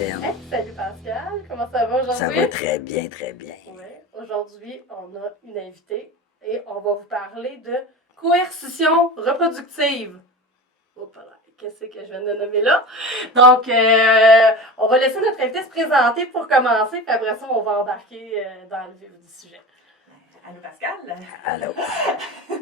Francine? Hey, salut Pascal, comment ça va Ça aujourd'hui? va très bien, très bien. Ouais, aujourd'hui, on a une invitée et on va vous parler de coercition reproductive. Hop là, qu'est-ce que je viens de nommer là? Donc, on va laisser notre invité se présenter pour commencer, puis après ça, on va embarquer dans le vif du sujet. Allô Pascal. Allô?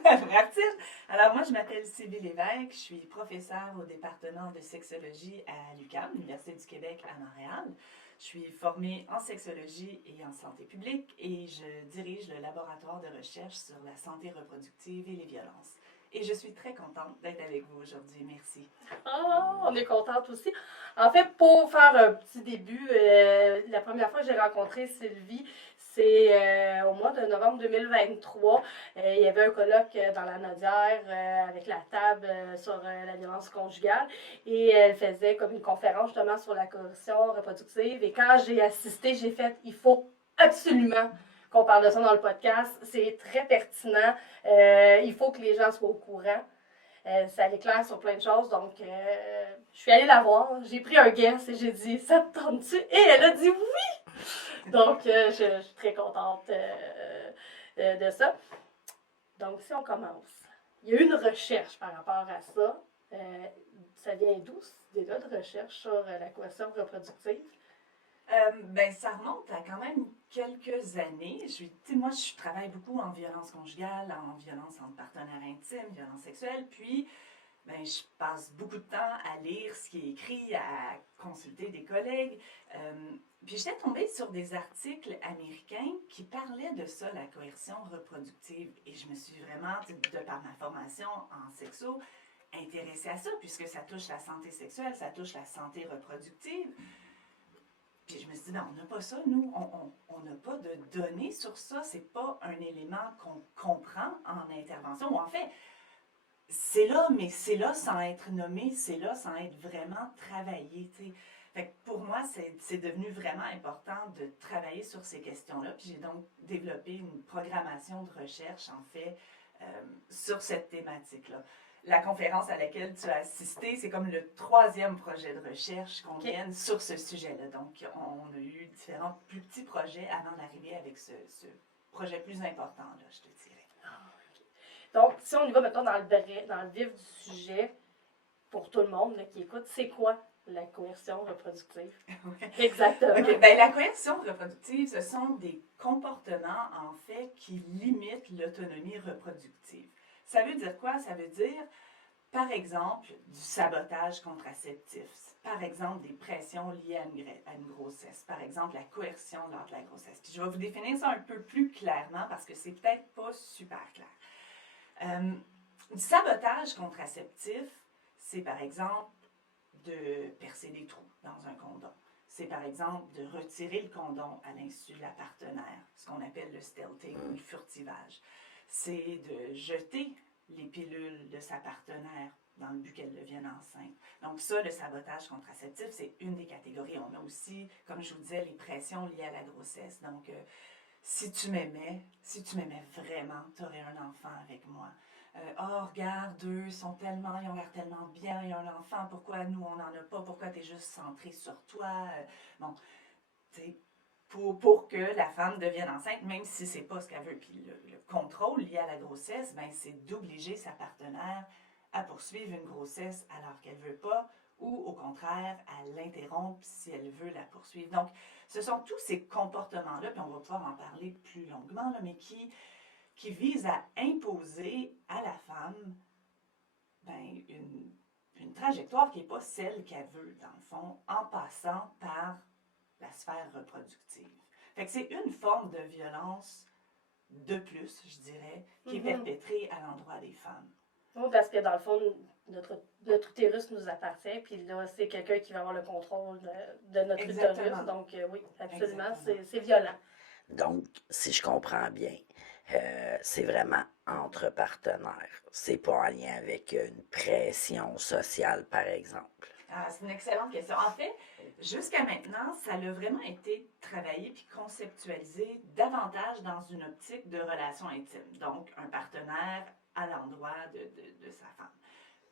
Allô Martine. Alors moi je m'appelle Sylvie Lévesque, je suis professeure au département de sexologie à l'UQAM, l'Université du Québec à Montréal. Je suis formée en sexologie et en santé publique et je dirige le laboratoire de recherche sur la santé reproductive et les violences. Et je suis très contente d'être avec vous aujourd'hui. Merci. Oh, on est contente aussi. En fait, pour faire un petit début, la première fois que j'ai rencontré Sylvie, c'est au mois de novembre 2023. Il y avait un colloque dans la Nodière avec la table sur la violence conjugale et elle faisait comme une conférence justement sur la coercition reproductive. Et quand j'ai assisté, j'ai fait, il faut absolument qu'on parle de ça dans le podcast. C'est très pertinent. Il faut que les gens soient au courant. Ça l'éclaire sur plein de choses. Donc, je suis allée la voir. J'ai pris un guess et j'ai dit, ça te tente-tu? Et elle a dit oui! Donc, je suis très contente de ça. Donc, si on commence, il y a eu une recherche par rapport à ça. Ça vient d'où, cette idée-là de recherche sur la coercition reproductive? Ben, ça remonte à quand même quelques années. Moi, je travaille beaucoup en violence conjugale, en violence entre partenaires intimes, violence sexuelle. Puis, ben, je passe beaucoup de temps à lire ce qui est écrit, à consulter des collègues. Puis, j'étais tombée sur des articles américains qui parlaient de ça, la coercition reproductive. Et je me suis vraiment, de par ma formation en sexo, intéressée à ça, puisque ça touche la santé sexuelle, ça touche la santé reproductive. Puis je me suis dit, ben, on n'a pas ça, nous. On n'a pas de données sur ça. C'est pas un élément qu'on comprend en intervention. Ou en fait, c'est là, mais c'est là sans être nommé, c'est là sans être vraiment travaillé. T'sais. Fait que pour moi, c'est devenu vraiment important de travailler sur ces questions-là. Puis j'ai donc développé une programmation de recherche, en fait, sur cette thématique-là. La conférence à laquelle tu as assisté, c'est comme le troisième projet de recherche qu'on mène sur ce sujet-là. Donc, on a eu différents plus petits projets avant d'arriver avec ce projet plus important, là, je te dirais. Donc, si on y va maintenant dans le vif du sujet, pour tout le monde là, qui écoute, c'est quoi la coercion reproductive? Exactement. Okay. Ben, la coercition reproductive, ce sont des comportements, en fait, qui limitent l'autonomie reproductive. Ça veut dire quoi? Ça veut dire, par exemple, du sabotage contraceptif. Par exemple, des pressions liées à une grossesse. Par exemple, la coercion lors de la grossesse. Puis je vais vous définir ça un peu plus clairement parce que c'est peut-être pas super clair. Du sabotage contraceptif, c'est par exemple de percer des trous dans un condom. C'est par exemple de retirer le condom à l'insu de la partenaire, ce qu'on appelle le stealthing ou le furtivage. C'est de jeter les pilules de sa partenaire dans le but qu'elle devienne enceinte. Donc ça, le sabotage contraceptif, c'est une des catégories. On a aussi, comme je vous disais, les pressions liées à la grossesse. Donc, si tu m'aimais vraiment, tu aurais un enfant avec moi. Oh, regarde, eux, ils ont l'air tellement bien, ils ont un enfant, pourquoi nous, on n'en a pas, pourquoi tu es juste centré sur toi? Bon, tu sais, pour que la femme devienne enceinte, même si c'est pas ce qu'elle veut. Puis le contrôle lié à la grossesse, ben, c'est d'obliger sa partenaire à poursuivre une grossesse alors qu'elle veut pas, ou au contraire, à l'interrompre si elle veut la poursuivre. Donc, ce sont tous ces comportements-là, puis on va pouvoir en parler plus longuement, là, mais qui visent à imposer à la femme ben, une trajectoire qui n'est pas celle qu'elle veut, dans le fond, en passant par la sphère reproductive. Fait que c'est une forme de violence de plus, je dirais, qui est perpétrée à l'endroit des femmes. Oui, parce que dans le fond, notre utérus nous appartient, puis là, c'est quelqu'un qui va avoir le contrôle de notre utérus. Donc, oui, absolument, c'est violent. Donc, si je comprends bien, c'est vraiment entre partenaires. C'est pas en lien avec une pression sociale, par exemple. Ah, c'est une excellente question. En fait, jusqu'à maintenant, ça a vraiment été travaillé puis conceptualisé davantage dans une optique de relation intime. Donc, un partenaire à l'endroit de sa femme.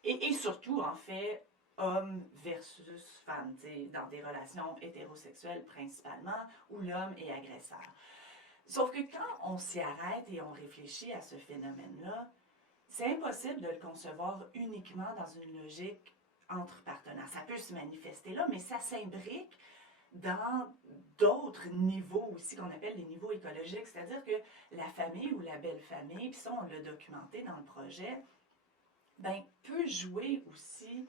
Et surtout, en fait, homme versus femme, dans des relations hétérosexuelles principalement, où l'homme est agresseur. Sauf que quand on s'y arrête et on réfléchit à ce phénomène-là, c'est impossible de le concevoir uniquement dans une logique entre partenaires. Ça peut se manifester là, mais ça s'imbrique dans d'autres niveaux aussi qu'on appelle les niveaux écologiques, c'est-à-dire que la famille ou la belle famille, puis ça on l'a documenté dans le projet, ben, peut jouer aussi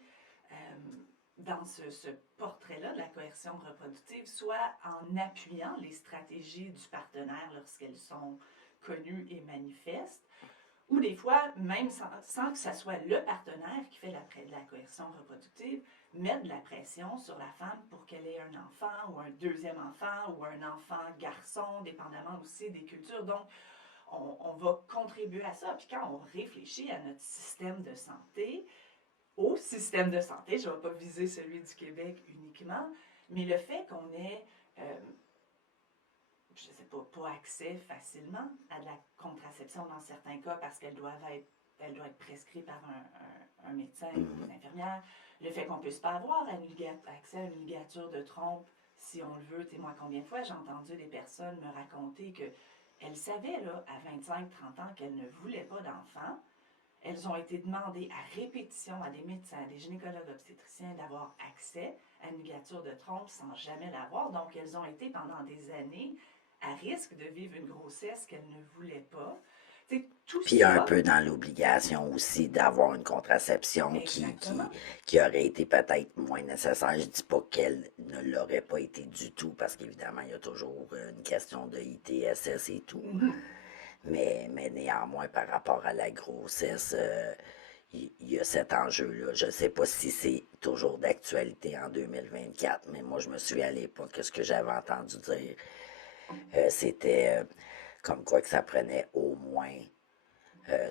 dans ce portrait-là de la coercion reproductive, soit en appuyant les stratégies du partenaire lorsqu'elles sont connues et manifestes, ou des fois, même sans que ce soit le partenaire qui fait de la coercion reproductive, mettre de la pression sur la femme pour qu'elle ait un enfant ou un deuxième enfant ou un enfant garçon, dépendamment aussi des cultures. Donc, on va contribuer à ça. Puis quand on réfléchit à notre système de santé, au système de santé, je ne vais pas viser celui du Québec uniquement, mais le fait qu'on ait je ne sais pas accès facilement à de la contraception dans certains cas parce qu'elle doit être prescrite par un médecin ou une infirmière. Le fait qu'on ne puisse pas avoir accès à une ligature de trompe si on le veut. Moi, combien de fois j'ai entendu des personnes me raconter qu'elles savaient là, à 25-30 ans qu'elles ne voulaient pas d'enfants. Elles ont été demandées à répétition à des médecins, à des gynécologues obstétriciens d'avoir accès à une ligature de trompe sans jamais l'avoir. Donc, elles ont été pendant des années à risque de vivre une grossesse qu'elles ne voulaient pas. Tout Puis ça, un peu dans l'obligation aussi d'avoir une contraception qui aurait été peut-être moins nécessaire. Je dis pas qu'elle ne l'aurait pas été du tout, parce qu'évidemment, il y a toujours une question de ITSS et tout. Mais néanmoins, par rapport à la grossesse, il y a cet enjeu-là. Je ne sais pas si c'est toujours d'actualité en 2024, mais moi, je me souviens à l'époque, ce que j'avais entendu dire, c'était comme quoi que ça prenait au moins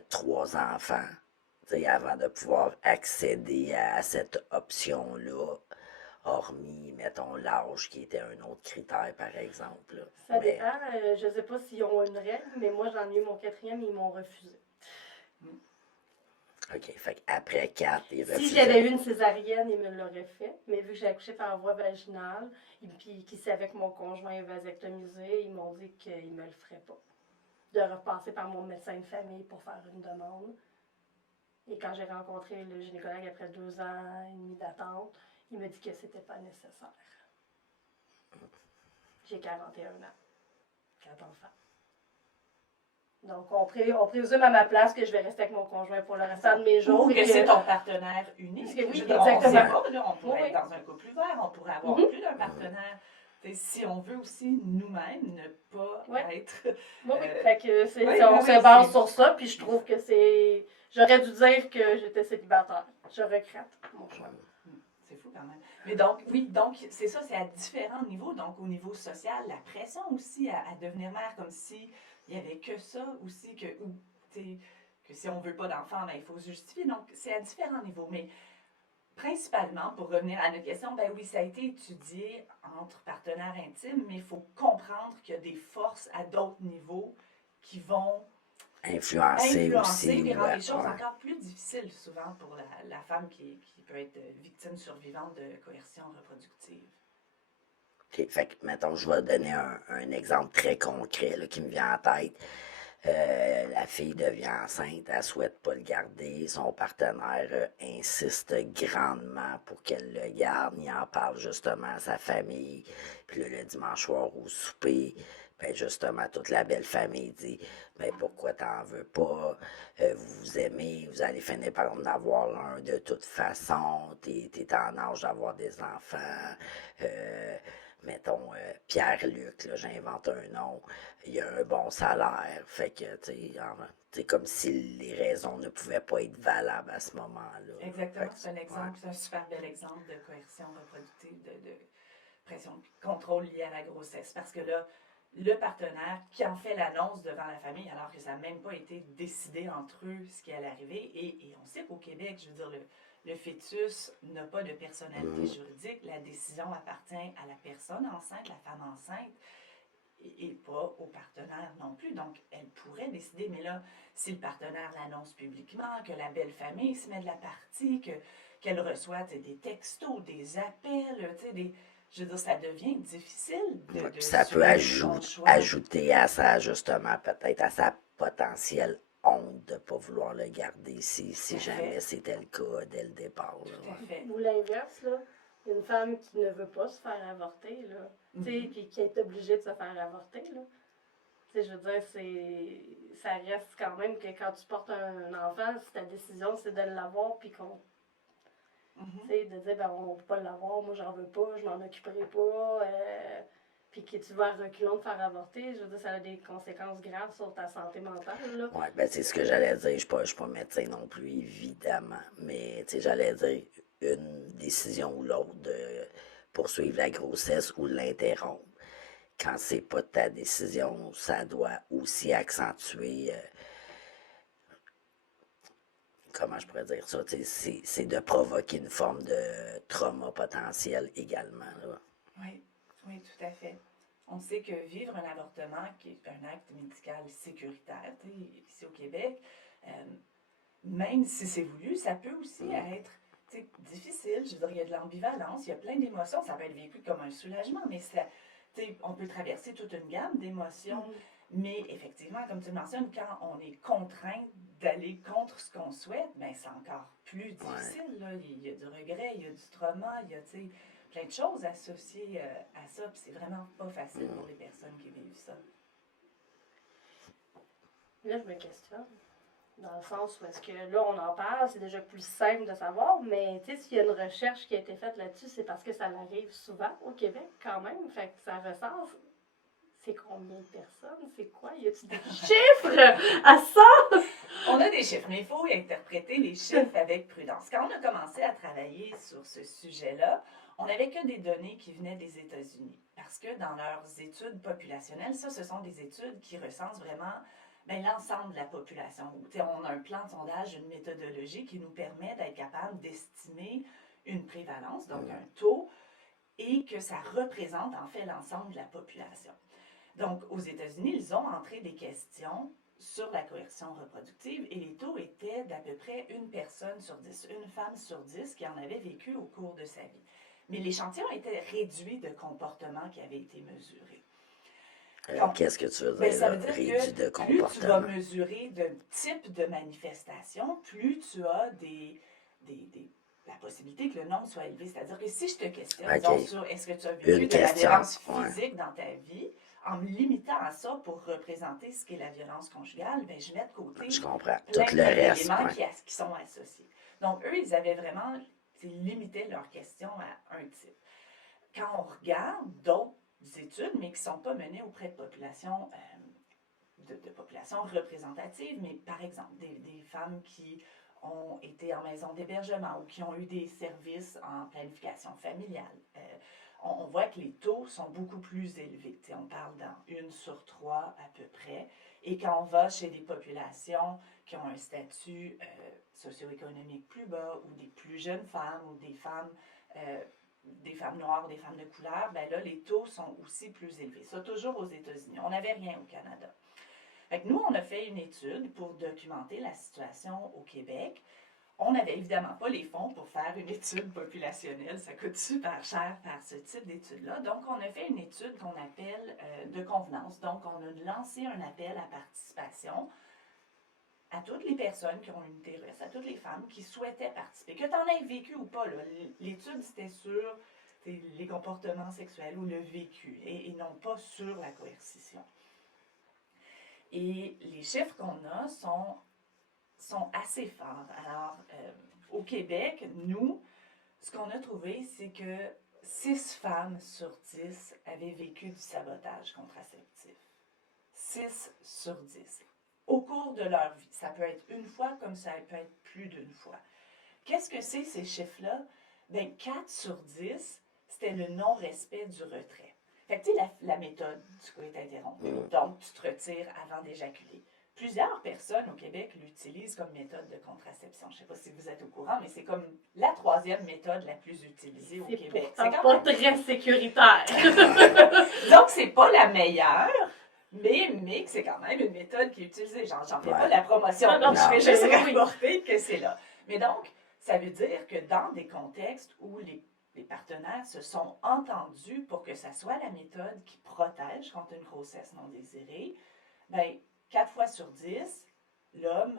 3 enfants avant de pouvoir accéder à cette option-là, hormis, mettons, l'âge qui était un autre critère, par exemple. Ça dépend. Je ne sais pas s'ils ont une règle, mais moi, j'en ai eu mon 4e et ils m'ont refusé. OK, fait qu'après 4, ils refusaient. Si j'avais eu une césarienne, ils me l'auraient fait. Mais vu que j'ai accouché par voie vaginale, et puis qu'ils savaient que mon conjoint est vasectomisé, ils m'ont dit qu'ils ne me le feraient pas. De repasser par mon médecin de famille pour faire une demande. Et quand j'ai rencontré le gynécologue après 2 ans et demi d'attente, il m'a dit que c'était pas nécessaire. J'ai 41 ans. 4 enfants. Donc, on présume à ma place que je vais rester avec mon conjoint pour le restant de mes jours. Ou que c'est ton partenaire unique. Oui, exactement. On sait pas, là, on pourrait être dans un couple ouvert, on pourrait avoir plus d'un partenaire. Si on veut aussi nous-mêmes ne pas être... Oui, fait que on se base sur ça, puis je trouve que c'est... J'aurais dû dire que j'étais célibataire. Je regrette mon choix. C'est fou quand même. Mais donc, oui, donc c'est ça, c'est à différents niveaux. Donc, au niveau social, la pression aussi à devenir mère, comme si il n'y avait que ça aussi, que si on ne veut pas d'enfant, ben, il faut se justifier. Donc, c'est à différents niveaux. Mais principalement, pour revenir à notre question, ben oui, ça a été étudié entre partenaires intimes, mais il faut comprendre qu'il y a des forces à d'autres niveaux qui vont influencer aussi. Et rendre les choses encore plus difficiles souvent pour la femme qui peut être victime survivante de coercion reproductive. OK, fait que, mettons, je vais donner un exemple très concret là, qui me vient en tête. La fille devient enceinte, elle ne souhaite pas le garder. Son partenaire insiste grandement pour qu'elle le garde. Il en parle justement à sa famille. Puis là, le dimanche soir au souper, ben justement, toute la belle famille dit mais pourquoi t'en veux pas? Vous vous aimez, vous allez finir par en avoir un de toute façon. T'es en âge d'avoir des enfants. Mettons, Pierre-Luc, là, j'invente un nom, il a un bon salaire, fait que, c'est comme si les raisons ne pouvaient pas être valables à ce moment-là. Exactement, c'est un exemple, c'est un super bel exemple de coercion reproductive, de pression, de contrôle lié à la grossesse, parce que là, le partenaire qui en fait l'annonce devant la famille, alors que ça n'a même pas été décidé entre eux ce qui allait arriver, et on sait qu'au Québec, je veux dire, le fœtus n'a pas de personnalité juridique. La décision appartient à la personne enceinte, la femme enceinte. et pas au partenaire non plus. Donc, elle pourrait décider, mais là, si le partenaire l'annonce publiquement, que la belle famille se met de la partie, qu'elle reçoit des textos, des appels, je veux dire, ça devient difficile Ouais, de puis ça peut suivre son choix. ajouter à ça, justement, peut-être à sa potentielle honte de ne pas vouloir le garder si Tout à jamais fait. c'était le cas dès le départ. Là, Tout à ouais. fait. Ou l'inverse, là. Une femme qui ne veut pas se faire avorter, là. Tu sais, Mhm. puis qui est obligée de se faire avorter, là. Tu sais, je veux dire, ça reste quand même que quand tu portes un enfant, si ta décision c'est de l'avoir, puis qu'on, Mhm. tu sais, de dire, ben, on peut pas l'avoir, moi j'en veux pas, je m'en occuperai pas, puis que tu vas à reculons de faire avorter, je veux dire, ça a des conséquences graves sur ta santé mentale, là. Ouais, ben c'est ce que j'allais dire. Je suis pas médecin non plus, évidemment. Mais j'allais dire une décision ou l'autre de poursuivre la grossesse ou l'interrompre. Quand c'est pas ta décision, ça doit aussi accentuer, comment je pourrais dire ça, c'est de provoquer une forme de trauma potentiel également. Là. Oui, oui, tout à fait. On sait que vivre un avortement, qui est un acte médical sécuritaire, ici au Québec, euh, même si c'est voulu, ça peut aussi être difficile. Je veux dire, il y a de l'ambivalence, il y a plein d'émotions. Ça peut être vécu comme un soulagement, mais on peut traverser toute une gamme d'émotions. Mhm. Mais effectivement, comme tu le mentionnes, quand on est contraint d'aller contre ce qu'on souhaite, ben c'est encore plus difficile. Là. Il y a du regret, il y a du trauma, il y a plein de choses associées à ça. Puis c'est vraiment pas facile pour les personnes qui vivent ça. Là, je me questionne. Dans le sens où est-ce que là, on en parle, c'est déjà plus simple de savoir, mais tu sais, s'il y a une recherche qui a été faite là-dessus, c'est parce que ça arrive souvent au Québec quand même. Fait que ça recense. C'est combien de personnes? C'est quoi? Y a-t-il des chiffres à ça? On a des chiffres, mais il faut interpréter les chiffres avec prudence. Quand on a commencé à travailler sur ce sujet-là, on n'avait que des données qui venaient des États-Unis. Parce que dans leurs études populationnelles, ça, ce sont des études qui recensent vraiment l'ensemble de la population. On a un plan de sondage, une méthodologie qui nous permet d'être capable d'estimer une prévalence, donc un taux, et que ça représente en fait l'ensemble de la population. Donc, aux États-Unis, ils ont entré des questions sur la coercition reproductive et les taux étaient d'à peu près une personne sur 10, une femme sur 10 qui en avait vécu au cours de sa vie. Mais l'échantillon était réduit de comportements qui avaient été mesurés. Qu'est-ce que tu veux dire, Ça là, veut dire réduit que de plus tu vas comportement? mesurer de type de manifestation, plus tu as la possibilité que le nombre soit élevé. C'est-à-dire que si je te questionne, disons, sur est-ce que tu as vécu Une de la question, violence ouais. physique dans ta vie, en me limitant à ça pour représenter ce qu'est la violence conjugale, ben, je mets de côté Je comprends. plein Tout le reste, d'éléments ouais. qui sont associés. Donc, eux, ils avaient vraiment limité leur question à un type. Quand on regarde d'autres études, mais qui ne sont pas menées auprès de populations de populations représentatives, mais par exemple, des femmes qui ont été en maison d'hébergement ou qui ont eu des services en planification familiale. On voit que les taux sont beaucoup plus élevés. On parle dans 1 sur 3 à peu près. Et quand on va chez des populations qui ont un statut socio-économique plus bas ou des plus jeunes femmes ou des femmes noires ou des femmes de couleur, ben là, les taux sont aussi plus élevés. Ça, toujours aux États-Unis. On n'avait rien au Canada. Fait que nous, on a fait une étude pour documenter la situation au Québec. On n'avait évidemment pas les fonds pour faire une étude populationnelle. Ça coûte super cher faire ce type d'étude-là. Donc, on a fait une étude qu'on appelle de convenance. Donc, on a lancé un appel à participation à toutes les personnes qui ont une utérus, à toutes les femmes qui souhaitaient participer. Que tu en aies vécu ou pas, l'étude, c'était sur les comportements sexuels ou le vécu et non pas sur la coercition. Et les chiffres qu'on a sont assez forts. Alors, au Québec, nous, ce qu'on a trouvé, c'est que 6 femmes sur 10 avaient vécu du sabotage contraceptif. 6 sur 10. Au cours de leur vie. Ça peut être une fois comme ça peut être plus d'une fois. Qu'est-ce que c'est ces chiffres-là? Bien, 4 sur 10, c'était le non-respect du retrait. Fait que tu sais, la méthode du coït interrompu. Donc, tu te retires avant d'éjaculer. plusieurs personnes au Québec l'utilisent comme méthode de contraception. Je ne sais pas si vous êtes au courant, mais c'est comme la 3e méthode la plus utilisée au C'est Québec. pourtant C'est pas quand même... très sécuritaire. Donc, c'est pas la meilleure, mais c'est quand même une méthode qui est utilisée. J'en fais pas la promotion, Non, je fais juste oui. rapporter que c'est là. Mais donc, ça veut dire que dans des contextes où les partenaires se sont entendus pour que ça soit la méthode qui protège contre une grossesse non désirée, bien, 4 fois sur 10, l'homme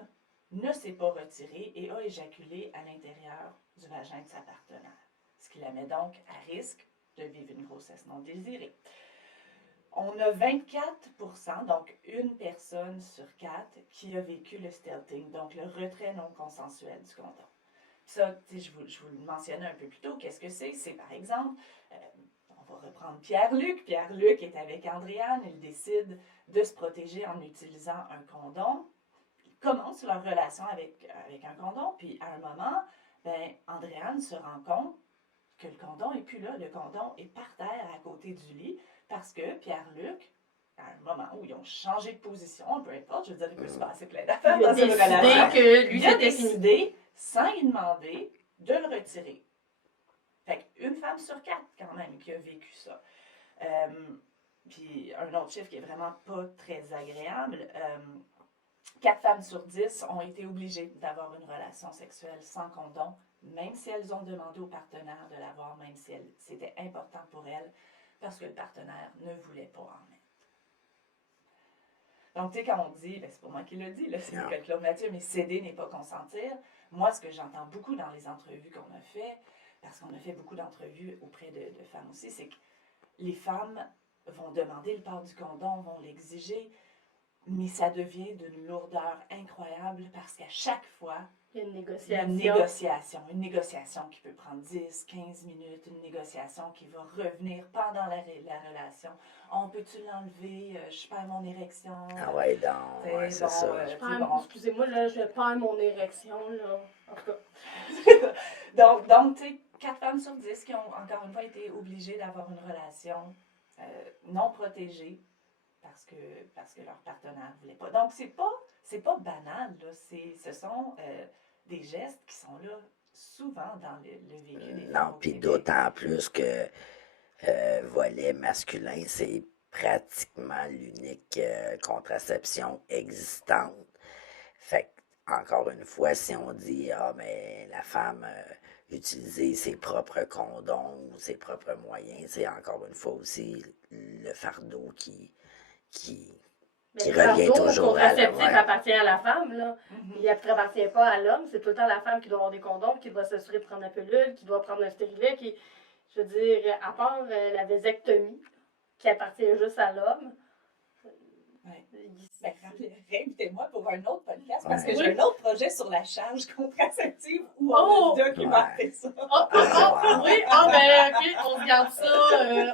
ne s'est pas retiré et a éjaculé à l'intérieur du vagin de sa partenaire, ce qui la met donc à risque de vivre une grossesse non désirée. On a 24%, donc une personne sur 4, qui a vécu le stealthing, donc le retrait non consensuel du condom. Ça, je vous le mentionnais un peu plus tôt, qu'est-ce que c'est? C'est par exemple, on va reprendre Pierre-Luc. Pierre-Luc est avec Andréane, il décide de se protéger en utilisant un condom. Ils commencent leur relation avec un condom, puis à un moment, ben, Andréane se rend compte que le condom n'est plus là, le condom est par terre à côté du lit, parce que Pierre-Luc, à un moment où ils ont changé de position, peu importe, je veux dire, il peut se passer plein d'affaires dans une relation, que lui, il a c'était fini. décidé, sans y demander, de le retirer. Fait qu'une femme sur 4, quand même, qui a vécu ça. Puis un autre chiffre qui est vraiment pas très agréable, 4 femmes sur 10 ont été obligées d'avoir une relation sexuelle sans condom, même si elles ont demandé au partenaire de l'avoir, même si c'était important pour elles, parce que le partenaire ne voulait pas en mettre. Donc, tu sais, quand on dit, ben, c'est pas moi qui le dis, c'est Nicole Claude Mathieu, mais céder n'est pas consentir. Moi, ce que j'entends beaucoup dans les entrevues qu'on a fait, parce qu'on a fait beaucoup d'entrevues auprès de femmes aussi, c'est que les femmes vont demander le port du condom, vont l'exiger, mais ça devient d'une lourdeur incroyable parce qu'à chaque fois, il y a une une négociation qui peut prendre 10, 15 minutes, une négociation qui va revenir pendant la relation. On peut-tu l'enlever? Je perds mon érection. Ah ouais, donc, ouais, c'est ça. Excusez-moi, là, je perds mon érection, là. En tout cas. donc tu sais, 4 femmes sur 10 qui ont, encore une fois, été obligées d'avoir une relation non protégée parce que leur partenaire ne voulait pas. Donc, c'est pas banal, là. Ce sont des gestes qui sont là souvent dans le vécu des femmes. Non, puis d'autant plus que volet masculin, c'est pratiquement l'unique contraception existante. Fait que, encore une fois, si on dit, ah, mais la femme utiliser ses propres condoms ou ses propres moyens, c'est encore une fois aussi le fardeau qui revient toujours à l'homme. Le contraceptif appartient à la femme, là. Il n'appartient pas à l'homme. C'est tout le temps la femme qui doit avoir des condoms, qui doit s'assurer de prendre la pilule, qui doit prendre un stérilet, je veux dire, à part la vasectomie, qui appartient juste à l'homme. Ben, réinvitez-moi pour un autre podcast parce que j'ai un autre projet sur la charge contraceptive où on va documenter ça. Oui, ben ok, on regarde ça.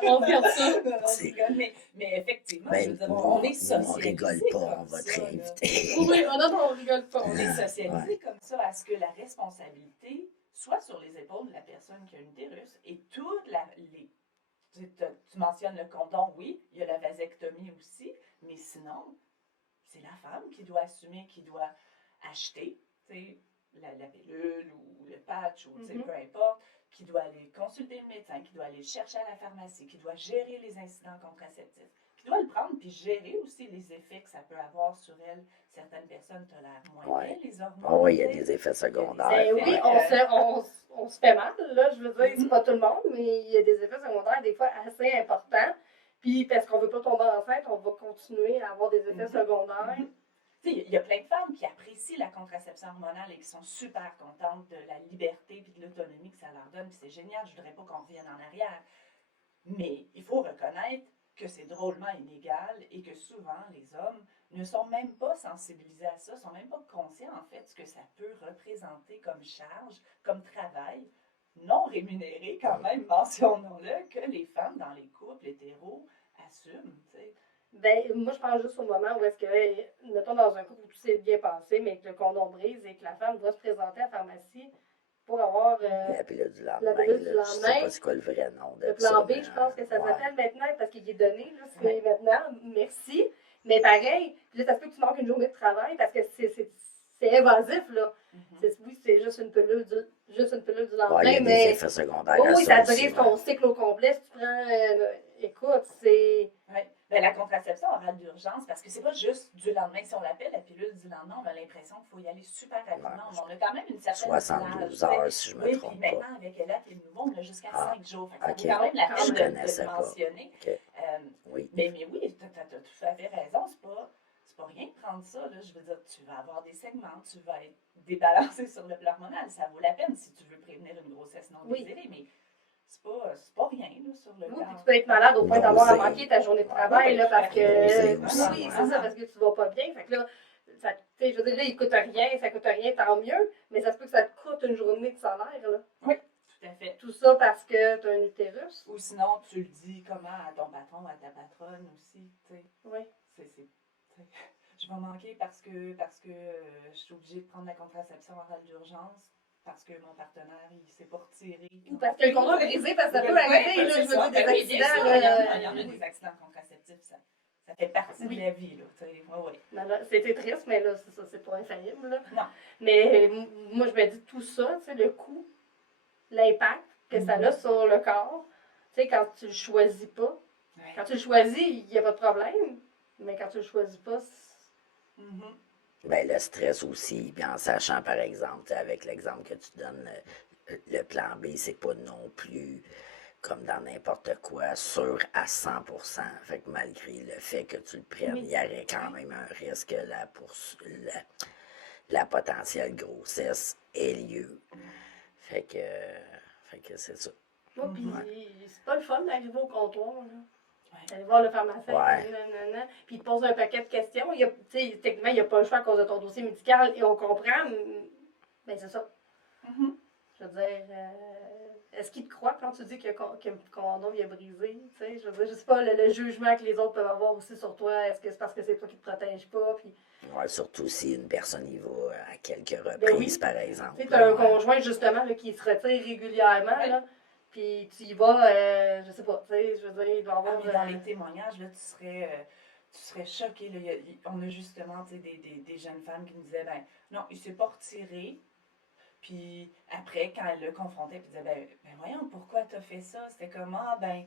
Non, je rigole, mais effectivement, je veux dire, on est socialisé. On rigole pas, on va te réinviter. Oui, non, on rigole pas. On est socialisé comme ça à ce que la responsabilité soit sur les épaules de la personne qui a une utérus et toute tu mentionnes le condom, oui, il y a la vasectomie aussi, mais sinon, c'est la femme qui doit assumer, qui doit acheter la pilule ou le patch ou peu importe, qui doit aller consulter le médecin, qui doit aller le chercher à la pharmacie, qui doit gérer les incidents contraceptifs, qui doit le prendre puis gérer aussi les effets que ça peut avoir sur elle. Certaines personnes tolèrent moins bien les hormones. Oh, oui, il y a des effets secondaires. Oui, on se fait mal, là, je veux dire, c'est pas tout le monde, mais il y a des effets secondaires des fois assez importants. Puis parce qu'on veut pas tomber enceinte, on va continuer à avoir des effets secondaires. Il y a plein de femmes qui apprécient la contraception hormonale et qui sont super contentes de la liberté et de l'autonomie que ça leur donne. Puis c'est génial, je voudrais pas qu'on revienne en arrière. Mais il faut reconnaître que c'est drôlement inégal et que souvent les hommes ne sont même pas sensibilisés à ça, sont même pas conscients en fait ce que ça peut représenter comme charge, comme travail non rémunéré quand même, mentionnons-le, que les femmes dans les couples hétéros assument, tu sais. Ben, moi, je pense juste au moment où est-ce que, mettons dans un couple où tout s'est bien passé, mais que le condom brise et que la femme doit se présenter à la pharmacie pour avoir la pilule du lendemain. Je sais pas c'est quoi le vrai nom de le plan B, je pense que ça s'appelle maintenant, parce qu'il est donné, là, c'est maintenant, merci. Mais pareil, puis là, ça se peut que tu manques une journée de travail parce que c'est évasif, là. Oui, c'est juste une pilule du lendemain, Ouais, il y a des mais effets secondaires oh, à oui, ça ça aussi, brise ton ouais. cycle au complet. Si tu prends, écoute, c'est... Oui. Ben, la contraception orale d'urgence, parce que c'est pas juste du lendemain. Si on l'appelle la pilule du lendemain, on a l'impression qu'il faut y aller super rapidement. Ouais, On a quand même une certaine plage. 72 heures, si je me Oui, puis trompe pas. maintenant, avec Ella et le nouveau, on a jusqu'à Ah, 5 jours. Fait que ça OK. vaut quand même la Quand peine Je même. de connaissais le pas. mentionner. OK. Oui. Mais oui, tu as tout à fait raison. C'est pas rien de prendre ça. Là. Je veux dire, tu vas avoir des segments, tu vas être débalancé sur le plan hormonal. Ça vaut la peine si tu veux prévenir une grossesse non Oui. désirée. Mais c'est pas rien là, sur le Oui, plan. puis tu peux être malade au point d'avoir à Nausée. manquer ta journée de Ouais, travail, oui, là, tout à parce fait. que... Nausée aussi, Oui, ouais. c'est ça, parce que tu vas pas bien. Fait que là, ça, tu sais, je veux dire, là, il coûte rien, ça coûte rien, tant mieux, mais ça se peut que ça te coûte une journée de salaire, là. Oui, tout à fait. Tout ça parce que tu as un utérus. Ou sinon, tu le dis comment à ton patron, à ta patronne aussi. Tu sais. Oui. Je vais manquer parce que je suis obligée de prendre la contraception orale d'urgence parce que mon partenaire, il s'est pas retiré. Ou parce que le condom est brisé, parce que ça peut Oui, arriver, là, c'est je veux ça. dire, des Ben oui, bien accidents. sûr, là, il y en a des accidents contraceptifs, ça fait partie Oui. de la vie. Là, tu sais. Oui. Non, non, c'était triste, mais là, c'est ça, c'est pas infaillible, là. Non. Mais moi, je me dis tout ça, tu sais, le coût, l'impact que ça a sur le corps, tu sais, quand tu le choisis pas. Ouais. Quand tu le choisis, il n'y a pas de problème, mais quand tu le choisis pas, Mhm. Ben, le stress aussi, puis en sachant, par exemple, tu sais, avec l'exemple que tu donnes, le plan B, c'est pas non plus comme dans n'importe quoi, sûr à 100%. Fait que malgré le fait que tu le prennes, il y aurait quand même un risque que la potentielle grossesse ait lieu. Fait que c'est ça. moi, puis Ouais. c'est pas le fun d'arriver au comptoir, là. Ouais. Aller voir le pharmacien, Ouais. puis il te pose un paquet de questions. Tu sais, techniquement, il n'y a pas le choix à cause de ton dossier médical, et on comprend, mais c'est ça. Mhm. Je veux dire, est-ce qu'il te croit quand tu dis que le condom il est brisé? Tu sais, je veux dire, je sais pas, le jugement que les autres peuvent avoir aussi sur toi, est-ce que c'est parce que c'est toi qui te protège pas? Puis, Ouais, surtout si une personne y va à quelques ben reprises, oui, par exemple. tu sais, t'as un Ouais. conjoint justement là, qui se retire régulièrement, Ouais. là, puis tu y vas, je sais pas, tu sais, je veux dire, il doit y Ah, avoir... mais dans les témoignages, là, tu serais choqué. Là. On a justement tu sais, des jeunes femmes qui nous disaient ben non, il s'est pas retiré. Puis après, quand elle le confrontait, puis disait ben voyons, pourquoi t'as fait ça? C'était comme ah, ben,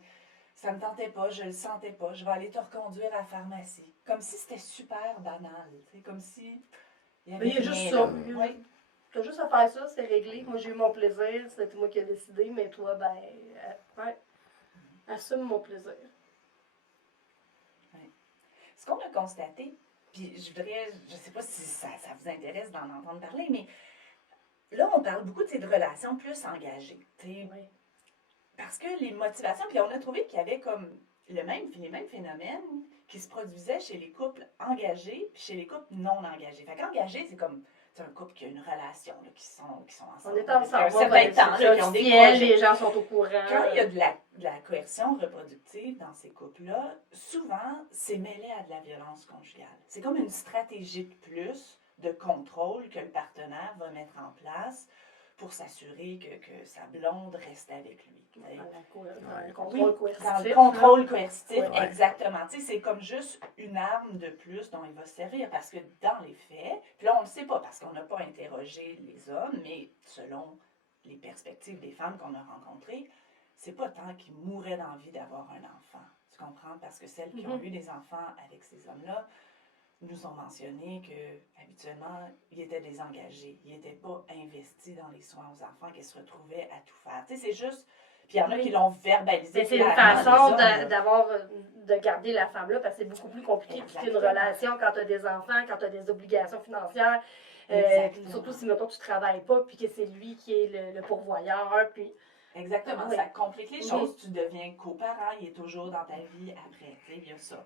ça me tentait pas, je le sentais pas, je vais aller te reconduire à la pharmacie. Comme si c'était super banal. Tu sais, comme si. Il y Mais avait il y a juste rien, ça. là. Oui. T'as juste à faire ça, c'est réglé. Moi, j'ai eu mon plaisir, c'était moi qui ai décidé, mais toi, ben, ouais, assume mon plaisir. Ce qu'on a constaté, puis je ne sais pas si ça vous intéresse d'en entendre parler, mais là, on parle beaucoup de relations plus engagées. Oui. Parce que les motivations, puis on a trouvé qu'il y avait comme les mêmes phénomènes qui se produisaient chez les couples engagés puis chez les couples non engagés. Fait qu'engagé, c'est comme un couple qui a une relation, là, qui sont ensemble. On est ensemble. Un certain temps, là, qui ont des projets. Les gens sont au courant. Quand il y a de la coercion reproductive dans ces couples-là, souvent, c'est mêlé à de la violence conjugale. C'est comme une stratégie de plus de contrôle que le partenaire va mettre en place pour s'assurer que sa blonde reste avec lui. Dans le contrôle coercitif. Dans le contrôle coercitif, Ouais. exactement. Tu sais, c'est comme juste une arme de plus dont il va se servir parce que dans les faits, puis là on ne le sait pas parce qu'on n'a pas interrogé les hommes, mais selon les perspectives des femmes qu'on a rencontrées, c'est pas tant qu'ils mouraient d'envie d'avoir un enfant. Tu comprends? Parce que celles qui ont eu des enfants avec ces hommes-là nous ont mentionné que habituellement, ils étaient désengagés. Ils n'étaient pas investis dans les soins aux enfants, qu'ils se retrouvaient à tout faire. Tu sais, c'est juste. Puis il y en a qui l'ont verbalisé. Mais c'est une clairement, façon les hommes, d'avoir, de garder la femme là, parce que c'est beaucoup plus compliqué de quitter une Exactement. relation quand tu as des enfants, quand tu as des obligations financières. Exactement. Surtout si, mettons, tu ne travailles pas, puis que c'est lui qui est le pourvoyeur. Puis... Exactement, Oui. ça complique les choses. Tu deviens coparent, il est toujours dans ta vie après. Tu sais, il y a ça.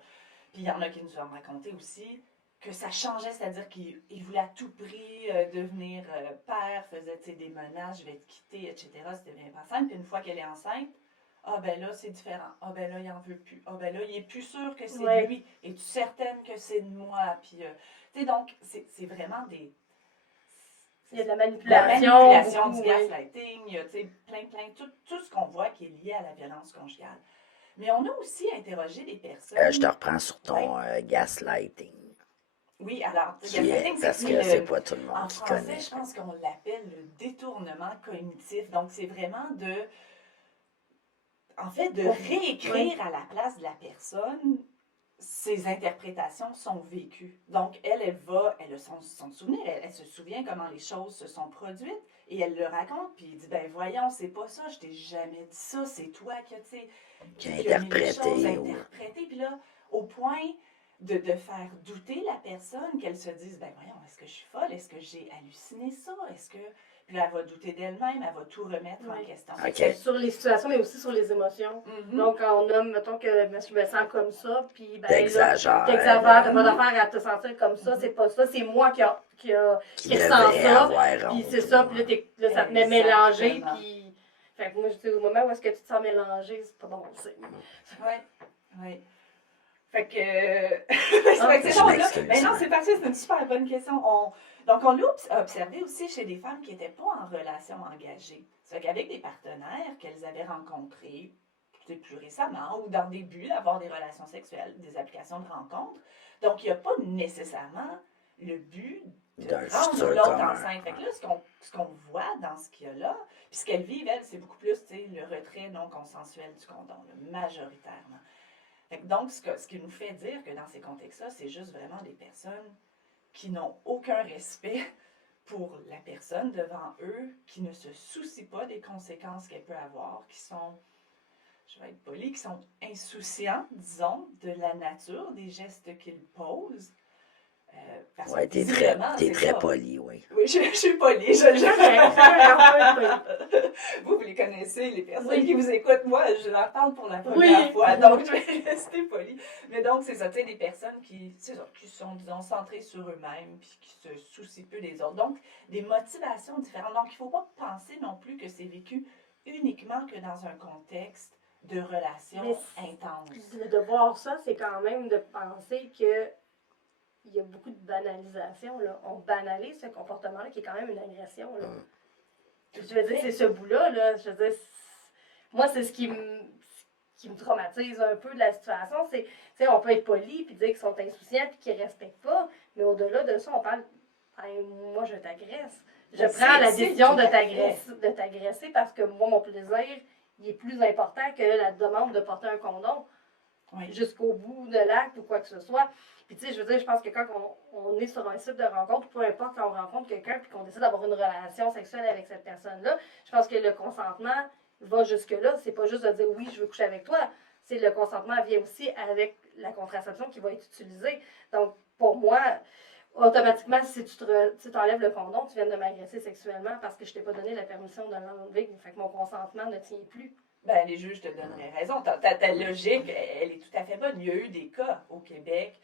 Puis il y en a qui nous ont raconté aussi que ça changeait, c'est-à-dire qu'il voulait à tout prix devenir père, faisait des menaces, je vais te quitter, etc. C'était bien pas simple. Puis une fois qu'elle est enceinte, ah ben là, c'est différent. Ah ben là, il en veut plus. Ah ben là, il est plus sûr que c'est de lui. Es-tu certaine que c'est de moi? Puis, tu sais, donc, c'est vraiment des... Il y a de la La manipulation. manipulation, Beaucoup, du gaslighting, il y a, tu sais, plein, tout ce qu'on voit qui est lié à la violence conjugale. Mais on a aussi interrogé des personnes. Je te reprends sur ton gaslighting. Oui, alors, Parce que c'est pas tout le monde en qui français, connaît. je pense qu'on l'appelle le détournement cognitif. Donc, c'est vraiment de réécrire à la place de la personne ses interprétations, son vécu. Donc, elle a son souvenir, elle se souvient comment les choses se sont produites et elle le raconte, puis il dit, ben voyons, c'est pas ça, je t'ai jamais dit ça, c'est toi qui a mis les choses interprétées. Puis là, au point de faire douter la personne, qu'elle se dise, ben voyons, est-ce que je suis folle, est-ce que j'ai halluciné ça, Puis là, elle va douter d'elle-même, elle va tout remettre en question. Okay. Sur les situations, mais aussi sur les émotions. Donc, quand on nomme, mettons que je me sens comme ça, puis ben, t'exagères, t'as pas d'affaire à te sentir comme ça, c'est pas ça, c'est moi qui ressens ça, puis c'est ça, puis là, ça te met mélangé, puis... Fait que moi, je dis, au moment où est-ce que tu te sens mélangé, c'est pas bon signe. Oui. Fait que... c'est bon, là. Mais non, c'est parti, c'est une super bonne question. Donc, on l'a observé aussi chez des femmes qui n'étaient pas en relation engagée. Ça fait qu'avec des partenaires qu'elles avaient rencontrés plus récemment ou dans le début d'avoir des relations sexuelles, des applications de rencontres, donc il n'y a pas nécessairement le but de rendre l'autre enceinte. Fait que là, ce qu'on voit dans ce qu'il y a là, puis ce qu'elles vivent, elles, c'est beaucoup plus le retrait non consensuel du condom, majoritairement. Fait que donc, ce qui nous fait dire que dans ces contextes-là, c'est juste vraiment des personnes qui n'ont aucun respect pour la personne devant eux, qui ne se soucient pas des conséquences qu'elle peut avoir, qui sont, je vais être polie, qui sont insouciants, disons, de la nature des gestes qu'ils posent. Oui, t'es très poli, oui. Oui, je suis polie. Vous les connaissez, les personnes qui vous écoutent. Moi, je leur parle pour la première fois, donc je vais rester polie. Mais donc, c'est ça, tu sais, des personnes qui sont, disons, centrées sur eux-mêmes, puis qui se soucient peu des autres. Donc, des motivations différentes. Donc, il ne faut pas penser non plus que c'est vécu uniquement que dans un contexte de relations intenses. De voir ça, c'est quand même de penser que il y a beaucoup de banalisation, là. On banalise ce comportement-là qui est quand même une agression, là. Je veux dire, c'est ce bout-là, là. Je veux dire, moi, c'est ce qui me traumatise un peu de la situation. C'est, tu sais, on peut être poli puis dire qu'ils sont insouciants puis qu'ils ne respectent pas, mais au-delà de ça, on parle, hey, moi, je t'agresse. Je prends la décision de t'agresser parce que moi, mon plaisir, il est plus important que la demande de porter un condom. Jusqu'au bout de l'acte ou quoi que ce soit. Puis tu sais, je veux dire, je pense que quand on est sur un site de rencontre, peu importe quand on rencontre quelqu'un puis qu'on décide d'avoir une relation sexuelle avec cette personne-là, je pense que le consentement va jusque-là. C'est pas juste de dire oui, je veux coucher avec toi. C'est le consentement vient aussi avec la contraception qui va être utilisée. Donc, pour moi, automatiquement, si tu t'enlèves le condom, tu viens de m'agresser sexuellement parce que je t'ai pas donné la permission de l'enlever. Fait que mon consentement ne tient plus. Ben, les juges te donneraient raison. Ta logique, elle est tout à fait bonne. Il y a eu des cas au Québec,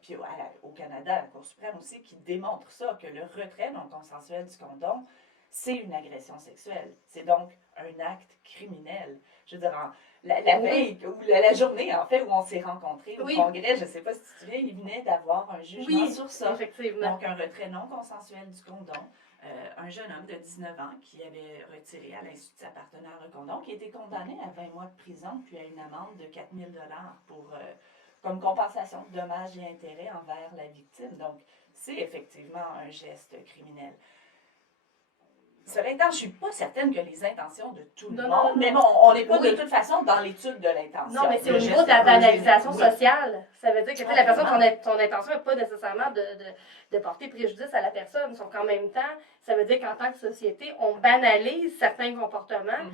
puis au Canada, à la Cour suprême aussi, qui démontrent ça, que le retrait non consensuel du condom, c'est une agression sexuelle. C'est donc un acte criminel. Je veux dire, la veille, ou la journée, en fait, où on s'est rencontrés au Congrès, je ne sais pas si tu te souviens, il venait d'avoir un jugement sur ça. Effectivement. Donc, un retrait non consensuel du condom. Un jeune homme de 19 ans qui avait retiré à l'insu de sa partenaire le condom, qui a été condamné à 20 mois de prison puis à une amende de 4 000 $ comme compensation de dommages et intérêts envers la victime. Donc, c'est effectivement un geste criminel. Cela étant, je ne suis pas certaine que les intentions de tout le monde, mais bon, on n'est pas de toute façon dans l'étude de l'intention. Non, mais c'est au niveau de la banalisation sociale. Ça veut dire que la personne, son intention n'est pas nécessairement de porter préjudice à la personne. Sauf qu'en même temps, ça veut dire qu'en tant que société, on banalise certains comportements